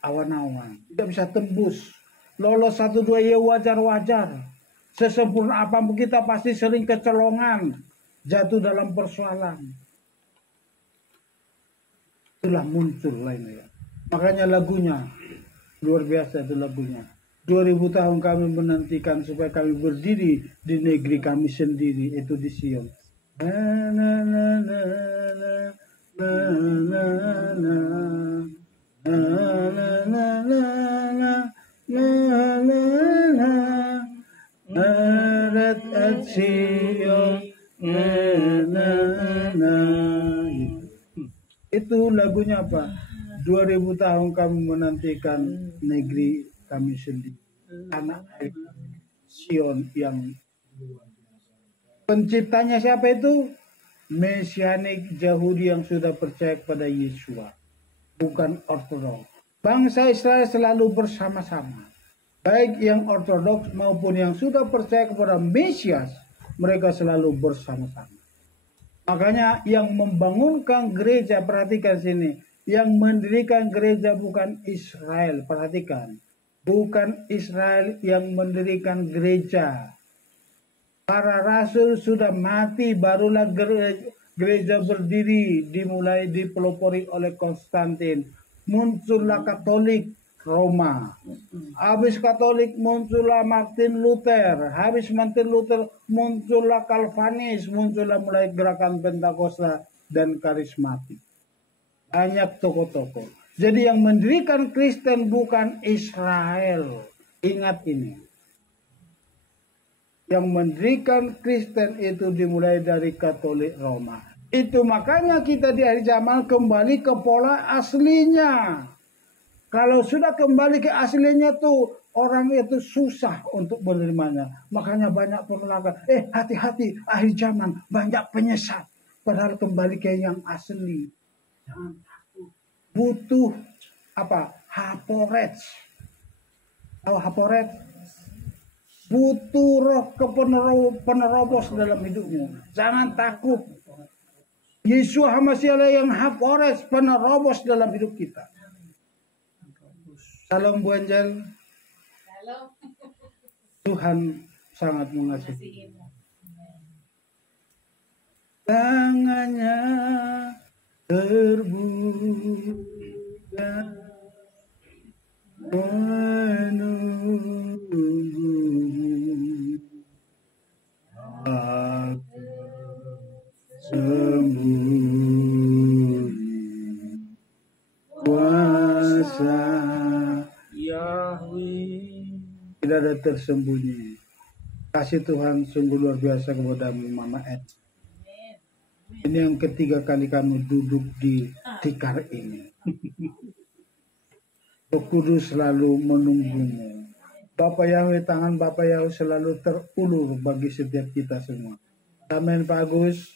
awan-awan. Tidak bisa tembus. Lolos 1-2 ya wajar-wajar. Sesempurna apapun kita pasti sering kecolongan. Jatuh dalam persoalan. Itulah muncul lainnya. Makanya lagunya. Luar biasa itu lagunya. 2000 tahun kami menantikan supaya kami berdiri di negeri kami sendiri, itu di Sion. Na na na na na na na na na na na na na na at Sion na na na. Itu lagunya apa? 2000 tahun kami menantikan negeri kami sendiri, anak Sion yang penciptanya siapa itu? Mesianik Yahudi yang sudah percaya kepada Yesua, bukan Ortodoks. Bangsa Israel selalu bersama-sama, baik yang Ortodoks maupun yang sudah percaya kepada Mesias, mereka selalu bersama-sama. Makanya yang membangunkan gereja, perhatikan sini, yang mendirikan gereja bukan Israel, perhatikan. Bukan Israel yang mendirikan gereja. Para rasul sudah mati, barulah gereja berdiri, dimulai dipelopori oleh Konstantin. Muncullah Katolik Roma. Habis Katolik muncullah Martin Luther. Habis Martin Luther muncullah Calvinis, muncullah mulai gerakan Pentakosta dan karismatik. Banyak tokoh-tokoh. Jadi yang mendirikan Kristen bukan Israel. Ingat ini. Yang mendirikan Kristen itu dimulai dari Katolik Roma. Itu makanya kita di akhir zaman kembali ke pola aslinya. Kalau sudah kembali ke aslinya tuh orang itu susah untuk menerimanya. Makanya banyak penolakan. Hati-hati akhir zaman banyak penyesat. Padahal kembali ke yang asli. Jangan takut. Butuh apa? Haporet. Tahu Haporet? butuh roh penerobos dalam hidupmu. Jangan takut. Yesus Hamasialah yang Hapores, penerobos dalam hidup kita. Salam Bu Angel. Tuhan sangat mengasihi. Tangannya terbuka menunggu aku sembunyi kuasa Yahweh, tidak ada tersembunyi. Kasih Tuhan sungguh luar biasa kepadamu Mama Ed. Ini yang ketiga kali kamu duduk di tikar ini. Roh Kudus selalu menunggumu. Bapak Yahweh, tangan Bapak Yahweh selalu terulur bagi setiap kita semua. Amin Pak Agus,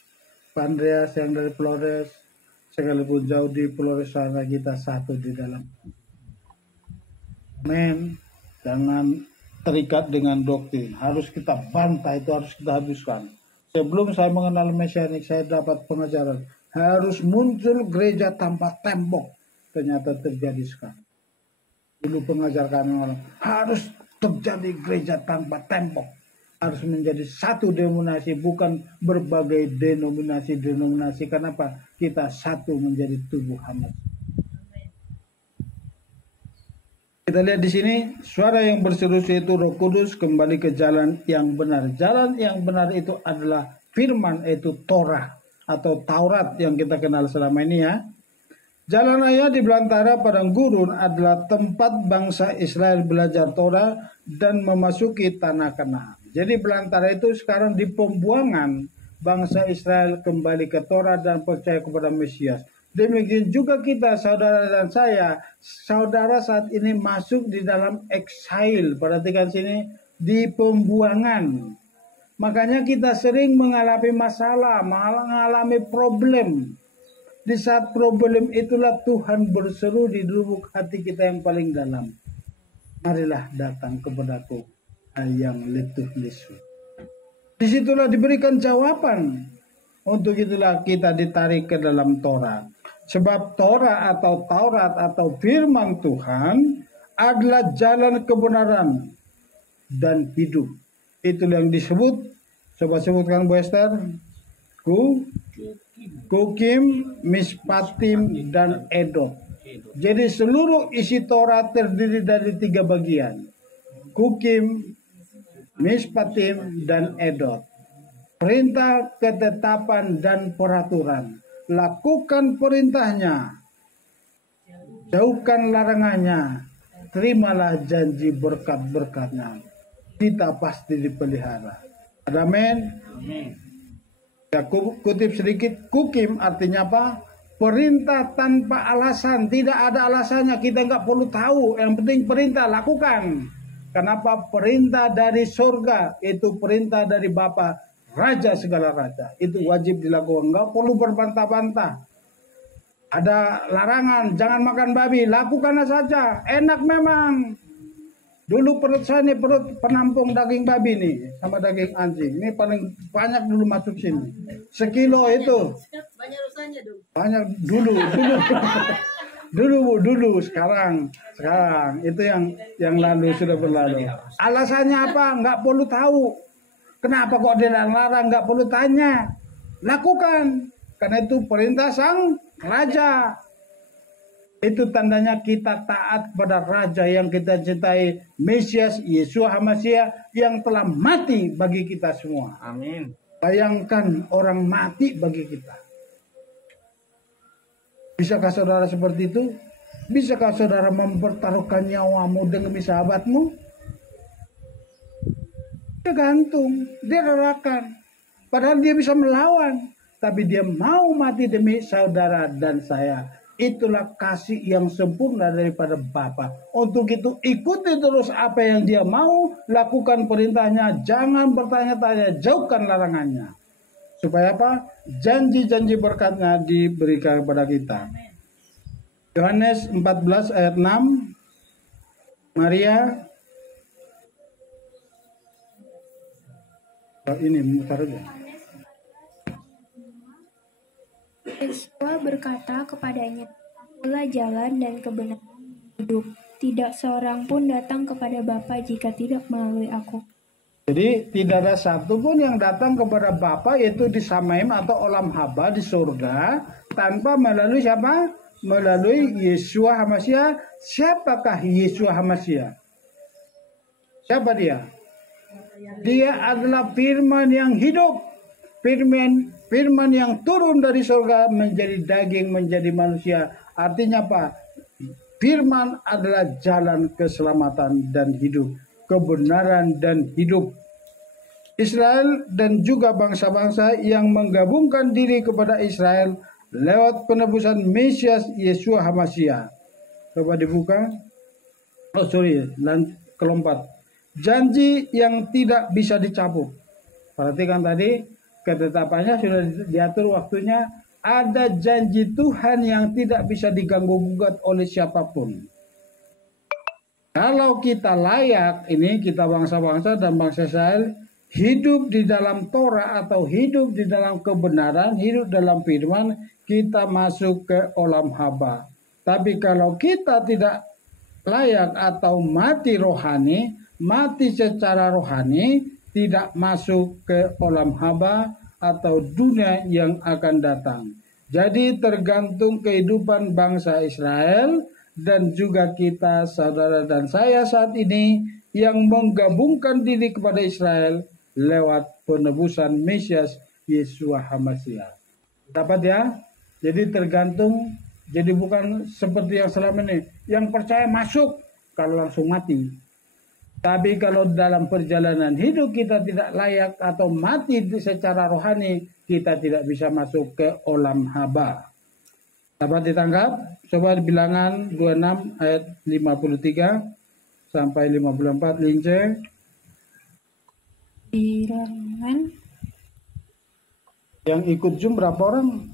Pak Andreas yang dari Flores, sekalipun jauh di Flores sana kita satu di dalam. Amin. Jangan terikat dengan doktrin. Harus kita bantai, itu harus kita habiskan. Sebelum saya mengenal Mesianik, saya dapat pengajaran. Harus muncul gereja tanpa tembok. Ternyata terjadi sekarang. Dulu pengajar kami orang, harus terjadi gereja tanpa tembok. Harus menjadi satu denominasi, bukan berbagai denominasi. Kenapa? Kita satu menjadi tubuh Hamas. Kita lihat di sini, suara yang berseru itu Roh Kudus kembali ke jalan yang benar. Jalan yang benar itu adalah firman, yaitu Torah atau Taurat yang kita kenal selama ini ya. Jalan raya di belantara padang gurun adalah tempat bangsa Israel belajar Torah dan memasuki tanah Kanaan. Jadi belantara itu sekarang di pembuangan bangsa Israel kembali ke Torah dan percaya kepada Mesias. Demikian juga kita, saudara dan saya, saudara saat ini masuk di dalam exile. Perhatikan sini, di pembuangan. Makanya kita sering mengalami masalah, mengalami problem. Di saat problem itulah Tuhan berseru di lubuk hati kita yang paling dalam. Marilah datang kepadaku, yang letih lesu. Disitulah diberikan jawaban. Untuk itulah kita ditarik ke dalam Torah. Sebab Torah atau Taurat atau firman Tuhan adalah jalan kebenaran dan hidup. Itu yang disebut, coba sebutkan Bu Esther. Kukim, Mispatim, dan Edot. Jadi seluruh isi Torah terdiri dari 3 bagian. Kukim, Mispatim, dan Edot. Perintah, ketetapan, dan peraturan. Lakukan perintahnya. Jauhkan larangannya. Terimalah janji berkat-berkatnya. Kita pasti dipelihara. Amin. Ya, kutip sedikit, kukim artinya apa? Perintah tanpa alasan, tidak ada alasannya, kita nggak perlu tahu. Yang penting perintah, lakukan. Kenapa? Perintah dari surga, itu perintah dari Bapa, Raja segala raja. Itu wajib dilakukan, nggak perlu berbantah-bantah. Ada larangan, jangan makan babi, lakukanlah saja. Enak memang. Dulu perut saya ini perut penampung daging babi nih sama daging anjing. Ini paling banyak dulu masuk sini. Sekilo itu. Banyak rusanya dong. Banyak dulu. dulu sekarang itu yang lalu sudah berlalu. Alasannya apa? Nggak perlu tahu. Kenapa kok dia larang? Nggak perlu tanya. Lakukan. Karena itu perintah sang raja. Itu tandanya kita taat pada Raja yang kita cintai, Mesias, Yesus Hamasiah yang telah mati bagi kita semua. Amin. Bayangkan orang mati bagi kita. Bisakah saudara seperti itu? Bisakah saudara mempertaruhkan nyawamu demi sahabatmu? Tergantung, dia relakan. Padahal dia bisa melawan, tapi dia mau mati demi saudara dan saya. Itulah kasih yang sempurna daripada Bapa. Untuk itu ikuti terus apa yang dia mau, lakukan perintahnya, jangan bertanya-tanya, jauhkan larangannya. Supaya apa? Janji-janji berkatnya diberikan kepada kita. Yohanes 14 ayat 6. Maria Ini mutar aja. Yesua berkata kepadanya, "Akulah jalan dan kebenaran dan hidup. Tidak seorang pun datang kepada Bapa jika tidak melalui aku." Jadi tidak ada satu pun yang datang kepada Bapa, yaitu di Samaim atau olam haba di surga, tanpa melalui siapa? Melalui Yesua HaMasyiah. Siapakah Yesua HaMasyiah? Siapa dia? Dia adalah firman yang hidup. Firman yang turun dari surga menjadi daging, menjadi manusia. Artinya apa? Firman adalah jalan keselamatan dan hidup, kebenaran dan hidup. Israel dan juga bangsa-bangsa yang menggabungkan diri kepada Israel lewat penebusan Mesias Yesua HaMasyiah. Coba dibuka. Kelompat. Janji yang tidak bisa dicabut. Perhatikan tadi, ketetapannya sudah diatur waktunya. Ada janji Tuhan yang tidak bisa diganggu-gugat oleh siapapun. Kalau kita layak, ini kita bangsa-bangsa dan bangsa Israel, hidup di dalam Torah atau hidup di dalam kebenaran, hidup dalam firman, kita masuk ke olam haba. Tapi kalau kita tidak layak atau mati rohani, mati secara rohani, tidak masuk ke olam haba atau dunia yang akan datang. Jadi tergantung kehidupan bangsa Israel dan juga kita, saudara dan saya saat ini, yang menggabungkan diri kepada Israel lewat penebusan Mesias Yesua HaMasyiah. Dapat ya? Jadi tergantung, jadi bukan seperti yang selama ini, yang percaya masuk kalau langsung mati. Tapi kalau dalam perjalanan hidup kita tidak layak atau mati secara rohani, kita tidak bisa masuk ke olam haba. Dapat ditangkap? Coba bilangan 26 ayat 53 sampai 54, Lince. Bilangan. Yang ikut Zoom berapa orang?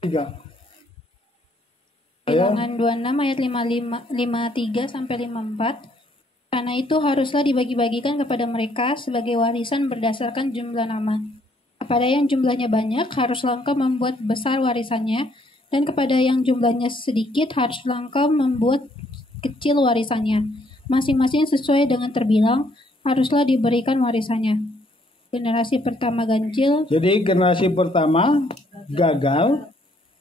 3. Bilangan 26 ayat 53 sampai 54. Karena itu haruslah dibagi-bagikan kepada mereka sebagai warisan berdasarkan jumlah nama. Kepada yang jumlahnya banyak, haruslah engkau membuat besar warisannya, dan kepada yang jumlahnya sedikit, haruslah engkau membuat kecil warisannya. Masing-masing sesuai dengan terbilang, haruslah diberikan warisannya. Generasi pertama ganjil. Jadi generasi pertama gagal,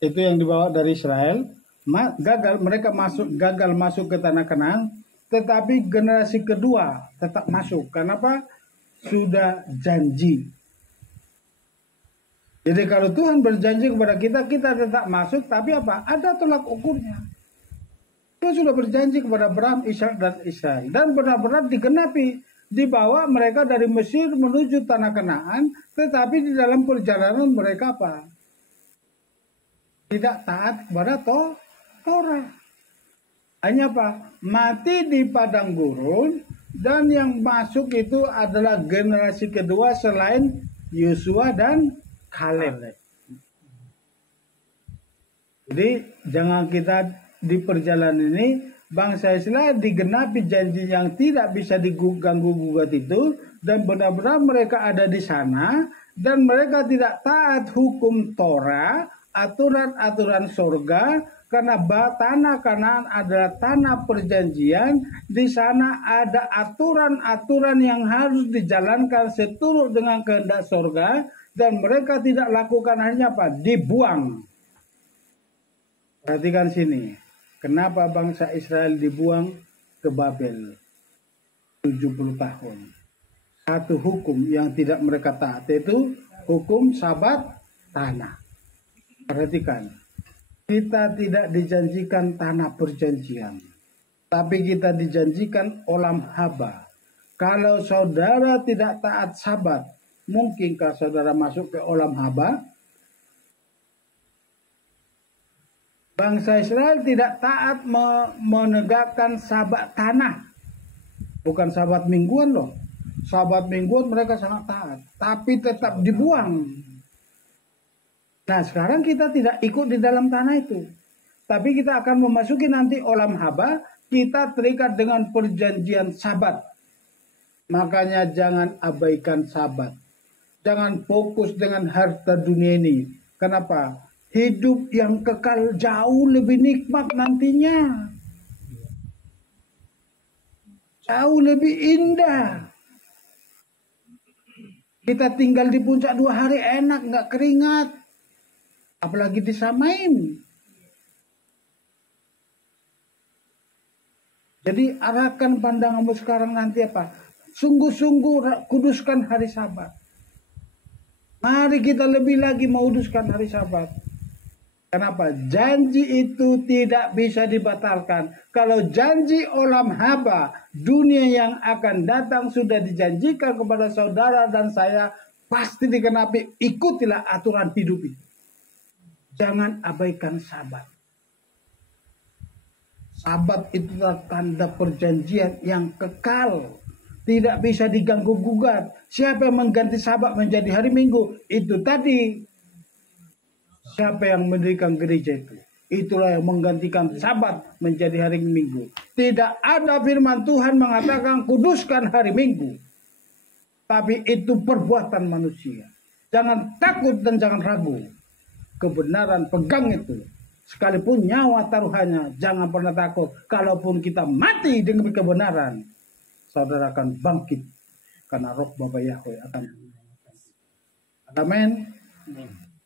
itu yang dibawa dari Israel. Mereka gagal masuk ke tanah Kanaan. Tetapi generasi kedua tetap masuk. Kenapa? Sudah janji. Jadi kalau Tuhan berjanji kepada kita, kita tetap masuk. Tapi apa? Ada tolak ukurnya. Dia sudah berjanji kepada Abraham, Ishak dan Israel. Dan benar-benar digenapi. Dibawa mereka dari Mesir menuju tanah Kanaan. Tetapi di dalam perjalanan mereka apa? Tidak taat kepada Torah. Hanya apa? Mati di padang gurun, dan yang masuk itu adalah generasi kedua selain Yosua dan Kaleb. Jadi jangan kita di perjalanan ini bangsa Israel digenapi janji yang tidak bisa diganggu-gugat itu, dan benar-benar mereka ada di sana dan mereka tidak taat hukum Torah, aturan-aturan surga. Karena tanah Kanaan adalah tanah perjanjian, di sana ada aturan-aturan yang harus dijalankan seturut dengan kehendak surga, dan mereka tidak lakukan, hanya apa? Dibuang. Perhatikan sini, kenapa bangsa Israel dibuang ke Babel 70 tahun. Satu hukum yang tidak mereka taat, yaitu hukum Sabat tanah. Perhatikan. Kita tidak dijanjikan tanah perjanjian, tapi kita dijanjikan olam haba. Kalau saudara tidak taat Sabat, mungkinkah saudara masuk ke olam haba? Bangsa Israel tidak taat menegakkan Sabat tanah, bukan Sabat mingguan loh. Sabat mingguan mereka sangat taat, tapi tetap dibuang. Nah sekarang kita tidak ikut di dalam tanah itu. Tapi kita akan memasuki nanti olam haba. Kita terikat dengan perjanjian Sabat. Makanya jangan abaikan Sabat. Jangan fokus dengan harta dunia ini. Kenapa? Hidup yang kekal jauh lebih nikmat nantinya. Jauh lebih indah. Kita tinggal di puncak 2 hari enak, nggak keringat. Apalagi disamain. Jadi arahkan pandanganmu sekarang nanti apa? Sungguh-sungguh kuduskan hari Sabat. Mari kita lebih lagi menguduskan hari Sabat. Kenapa? Janji itu tidak bisa dibatalkan. Kalau janji olam haba, dunia yang akan datang sudah dijanjikan kepada saudara dan saya, pasti dikenapi. Ikutilah aturan hidup itu. Jangan abaikan Sabat. Sabat itu tanda perjanjian yang kekal. Tidak bisa diganggu gugat. Siapa yang mengganti Sabat menjadi hari Minggu? Itu tadi. Siapa yang mendirikan gereja itu? Itulah yang menggantikan Sabat menjadi hari Minggu. Tidak ada firman Tuhan mengatakan kuduskan hari Minggu. Tapi itu perbuatan manusia. Jangan takut dan jangan ragu. Kebenaran pegang itu. Sekalipun nyawa taruhannya, jangan pernah takut. Kalaupun kita mati dengan kebenaran, saudara akan bangkit karena roh Bapa Yahweh akan. Amin.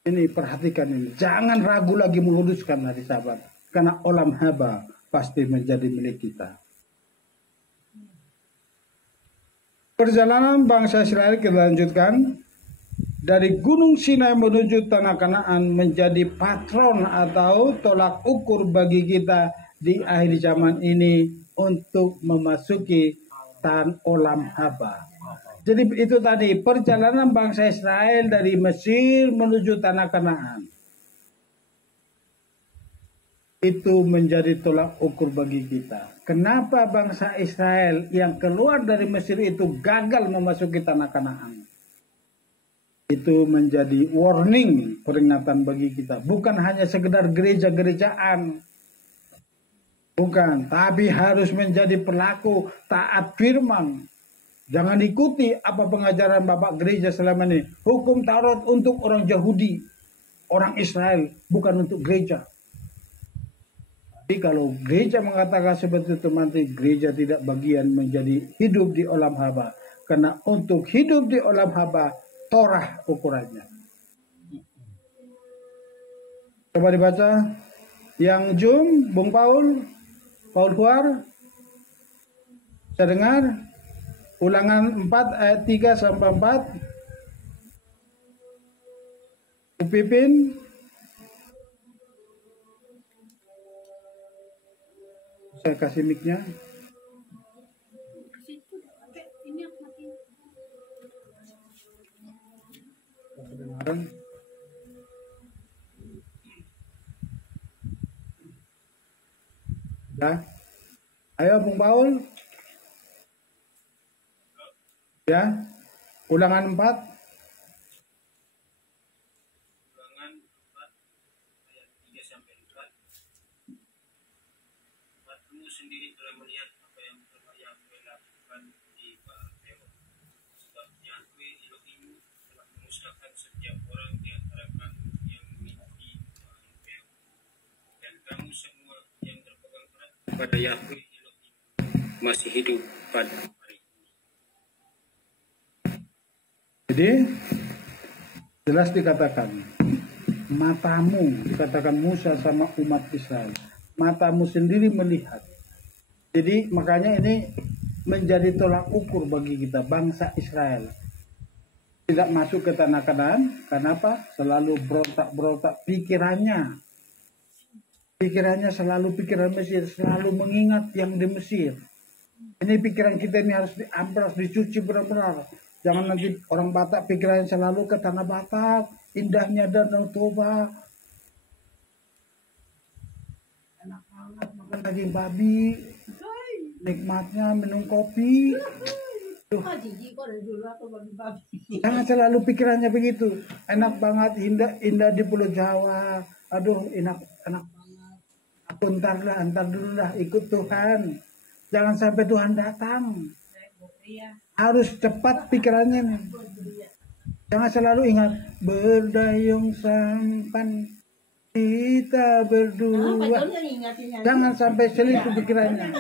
Ini perhatikan ini. Jangan ragu lagi menguduskan hari Sabat. Karena olam haba pasti menjadi milik kita. Perjalanan bangsa Israel kita lanjutkan. Dari Gunung Sinai menuju Tanah Kanaan menjadi patron atau tolak ukur bagi kita di akhir zaman ini untuk memasuki tan olam haba. Jadi itu tadi perjalanan bangsa Israel dari Mesir menuju Tanah Kanaan. Itu menjadi tolak ukur bagi kita. Kenapa bangsa Israel yang keluar dari Mesir itu gagal memasuki Tanah Kanaan? Itu menjadi warning, peringatan bagi kita. Bukan hanya sekedar gereja-gerejaan. Bukan, tapi harus menjadi pelaku taat firman. Jangan ikuti apa pengajaran Bapak gereja selama ini. Hukum Taurat untuk orang Yahudi, orang Israel, bukan untuk gereja. Tapi kalau gereja mengatakan seperti itu, nanti gereja tidak bagian menjadi hidup di olam haba. Karena untuk hidup di olam haba, Torah ukurannya. Coba dibaca. Yang Jum, Bung Paul Huar. Saya dengar. Ulangan 4 ayat 3 sampai 4. Upipin. Saya kasih mic-nya. Ya. Ayo Bung Paul. Ya. Ulangan 4. Ulangan 4 ayat 3 sampai 4. Kamu sendiri telah melihat apa yang telah Yahweh lakukan di Baal-Peor. Sebab Yahweh Elohimmu telah memusnahkan setiap orang di antara kamu yang memiliki Baal-Peor. Dan kamu semua yang berpegang erat kepada Yahweh Elohimmu masih hidup pada hari ini. Jadi jelas dikatakan matamu, dikatakan Musa sama umat Israel, matamu sendiri melihat. Jadi makanya ini menjadi tolak ukur bagi kita bangsa Israel. Tidak masuk ke Tanah Kanaan, kenapa? Selalu berontak-berontak pikirannya. Pikirannya selalu pikiran Mesir, selalu mengingat yang di Mesir. Ini pikiran kita ini harus diampras, dicuci benar-benar. Jangan nanti orang Batak pikirannya selalu ke Tanah Batak, indahnya Danau Toba. Enak banget makan daging babi, nikmatnya minum kopi. Jangan selalu pikirannya begitu. Enak banget, indah di Pulau Jawa. Aduh, enak banget. Aku entar dulu ikut Tuhan. Jangan sampai Tuhan datang. Harus cepat pikirannya nih. Jangan selalu ingat berdayung sampan kita berdua. Jangan sampai selingkuh pikirannya.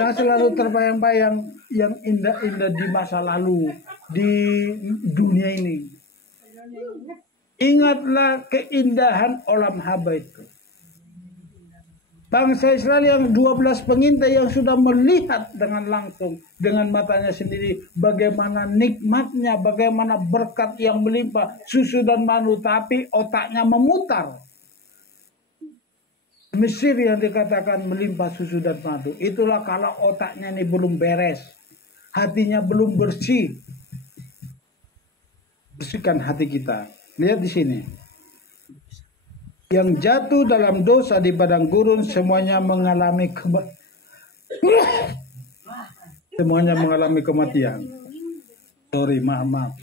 Jangan selalu terbayang-bayang yang indah-indah di masa lalu, di dunia ini. Ingatlah keindahan olam haba itu. Bangsa Israel yang 12 pengintai yang sudah melihat dengan langsung, dengan matanya sendiri, bagaimana nikmatnya, bagaimana berkat yang melimpah, susu dan madu, tapi otaknya memutar. Mesir yang dikatakan melimpah susu dan madu, itulah kalau otaknya ini belum beres, hatinya belum bersih. Bersihkan hati kita. Lihat di sini. Yang jatuh dalam dosa di padang gurun semuanya mengalami kematian. Maaf.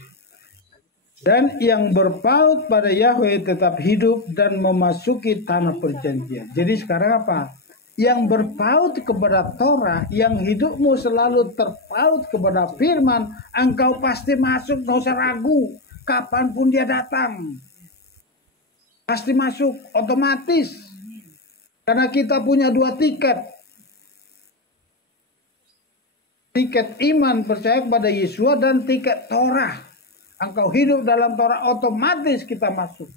Dan yang berpaut pada Yahweh tetap hidup dan memasuki tanah perjanjian. Jadi sekarang apa? Yang berpaut kepada Torah, yang hidupmu selalu terpaut kepada firman, engkau pasti masuk, gak usah ragu. Kapanpun dia datang. Pasti masuk otomatis. Karena kita punya 2 tiket. Tiket iman percaya kepada Yesua dan tiket Torah. Engkau hidup dalam Torah, otomatis kita masuk.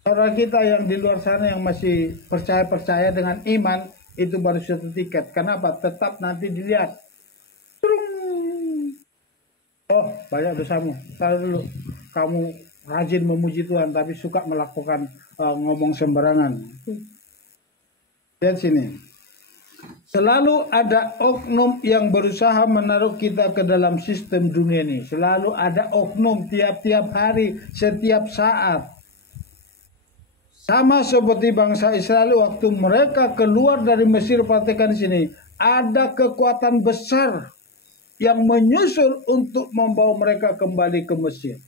Saudara kita yang di luar sana yang masih percaya dengan iman, itu baru 1 tiket. Kenapa? Tetap nanti dilihat. Oh, banyak dosamu. Tahu dulu, kamu rajin memuji Tuhan tapi suka melakukan ngomong sembarangan. Lihat sini. Selalu ada oknum yang berusaha menaruh kita ke dalam sistem dunia ini. Selalu ada oknum tiap-tiap hari, setiap saat. Sama seperti bangsa Israel waktu mereka keluar dari Mesir, perhatikan di sini. Ada kekuatan besar yang menyusul untuk membawa mereka kembali ke Mesir.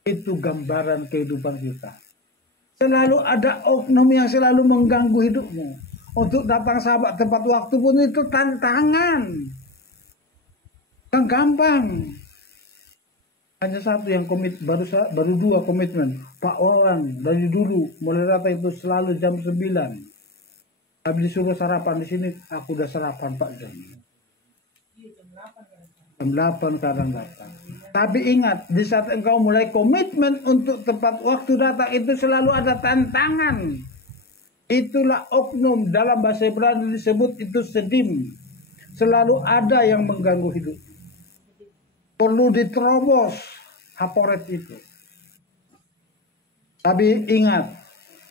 Itu gambaran kehidupan kita. Selalu ada oknum yang selalu mengganggu hidupmu. Untuk datang sahabat tepat waktu pun itu tantangan. Yang gampang. Hanya satu yang baru 2 komitmen. Pak Wawan dari dulu mulai datang itu selalu jam 9. Habis disuruh sarapan di sini, aku udah sarapan Pak jam 8 kadang datang. Tapi ingat, di saat engkau mulai komitmen untuk tepat waktu datang itu selalu ada tantangan. Itulah oknum, dalam bahasa Ibrani disebut itu sedim. Selalu ada yang mengganggu hidup. Perlu diterobos haporet itu. Tapi ingat,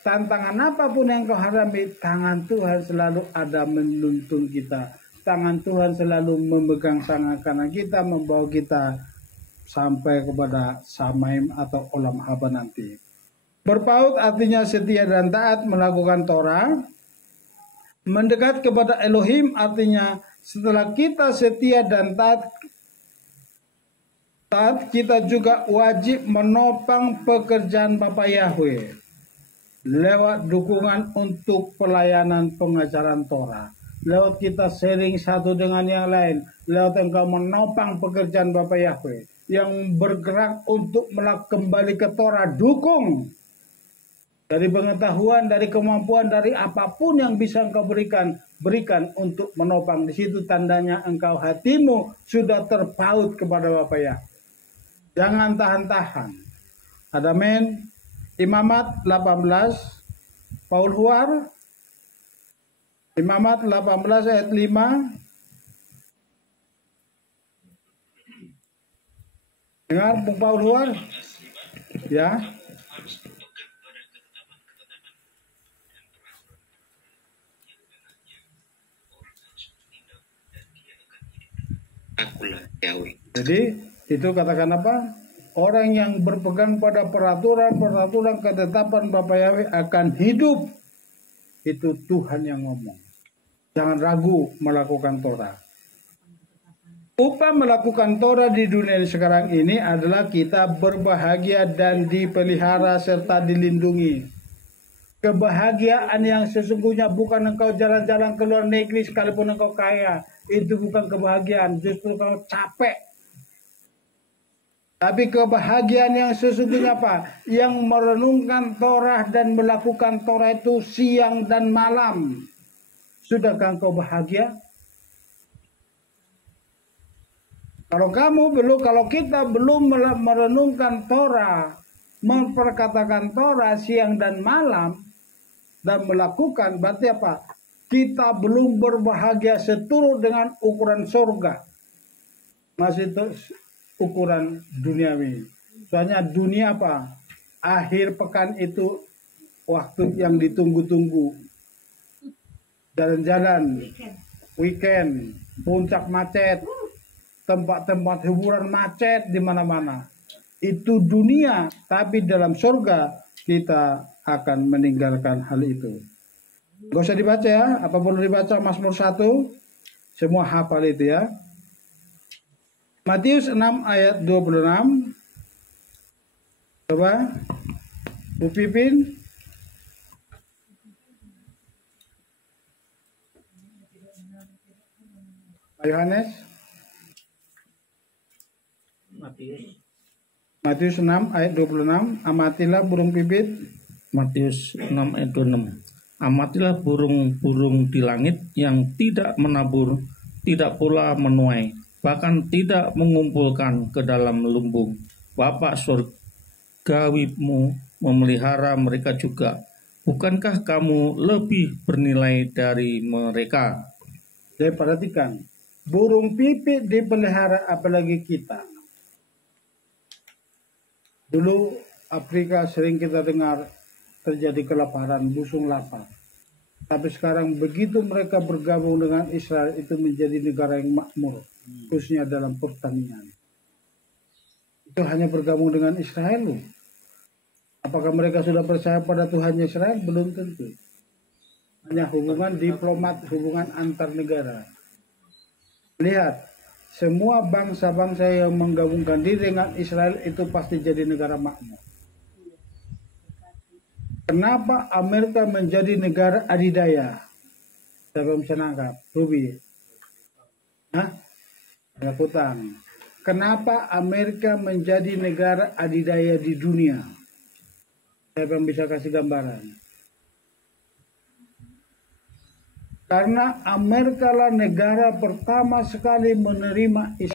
tantangan apapun yang kau hadapi, tangan Tuhan selalu ada menuntun kita. Tangan Tuhan selalu memegang tangan kanan kita, membawa kita sampai kepada Samaim atau olam haba nanti. Berpaut artinya setia dan taat melakukan Torah. Mendekat kepada Elohim artinya setelah kita setia dan taat, kita juga wajib menopang pekerjaan Bapa Yahweh lewat dukungan untuk pelayanan pengajaran Torah. Lewat kita sharing satu dengan yang lain. Lewat engkau menopang pekerjaan Bapa Yahweh yang bergerak untuk kembali ke Torah. Dukung dari pengetahuan, dari kemampuan, dari apapun yang bisa engkau berikan untuk menopang. Di situ tandanya engkau hatimu sudah terpaut kepada Bapa Yahweh. Jangan tahan-tahan. Ada men. Imamat 18. Paul Huar. Imamat 18 ayat 5. Dengar Bung Paul Huar? Ya. Akulah Yahweh. Jadi itu katakan apa? Orang yang berpegang pada peraturan ketetapan Bapa Yahweh akan hidup. Itu Tuhan yang ngomong. Jangan ragu melakukan Torah. Upah melakukan Torah di dunia sekarang ini adalah kita berbahagia dan dipelihara serta dilindungi. Kebahagiaan yang sesungguhnya bukan engkau jalan-jalan ke luar negeri sekalipun engkau kaya. Itu bukan kebahagiaan, justru kau capek. Tapi kebahagiaan yang sesungguhnya apa? Yang merenungkan Torah dan melakukan Torah itu siang dan malam. Sudahkah engkau bahagia? Kalau kita belum merenungkan Torah, memperkatakan Torah siang dan malam, dan melakukan, berarti apa? Kita belum berbahagia seturut dengan ukuran surga. Masih ukuran duniawi. Soalnya dunia apa? Akhir pekan itu waktu yang ditunggu-tunggu. Jalan-jalan, weekend, puncak macet, tempat-tempat hiburan macet di mana-mana. Itu dunia, tapi dalam surga kita akan meninggalkan hal itu. Gak usah dibaca ya, apa perlu dibaca Mazmur 1? Semua hafal itu ya. Matius 6 ayat 26. Coba Bu Pipin. Pak Yohanes. Matius 6 ayat 26. Amatilah burung pipit. Matius 6 ayat 26. Amatilah burung-burung di langit yang tidak menabur, tidak pula menuai, bahkan tidak mengumpulkan ke dalam lumbung. Bapa surgawimu memelihara mereka juga. Bukankah kamu lebih bernilai dari mereka? Jadi perhatikan, burung pipit dipelihara, apalagi kita. Dulu Afrika sering kita dengar terjadi kelaparan, busung lapar. Tapi sekarang begitu mereka bergabung dengan Israel, itu menjadi negara yang makmur, khususnya dalam pertanian. Itu hanya bergabung dengan Israel loh. Apakah mereka sudah percaya pada Tuhan Israel? Belum tentu. Hanya hubungan diplomat, hubungan antar negara. Lihat, semua bangsa-bangsa yang menggabungkan diri dengan Israel itu pasti jadi negara makmur. Kenapa Amerika menjadi negara adidaya? Saya belum bisa nangkap. Ruby. Hah? Rakutan. Kenapa Amerika menjadi negara adidaya di dunia? Saya belum bisa kasih gambaran. Karena Amerika lah negara pertama sekali menerima Islam.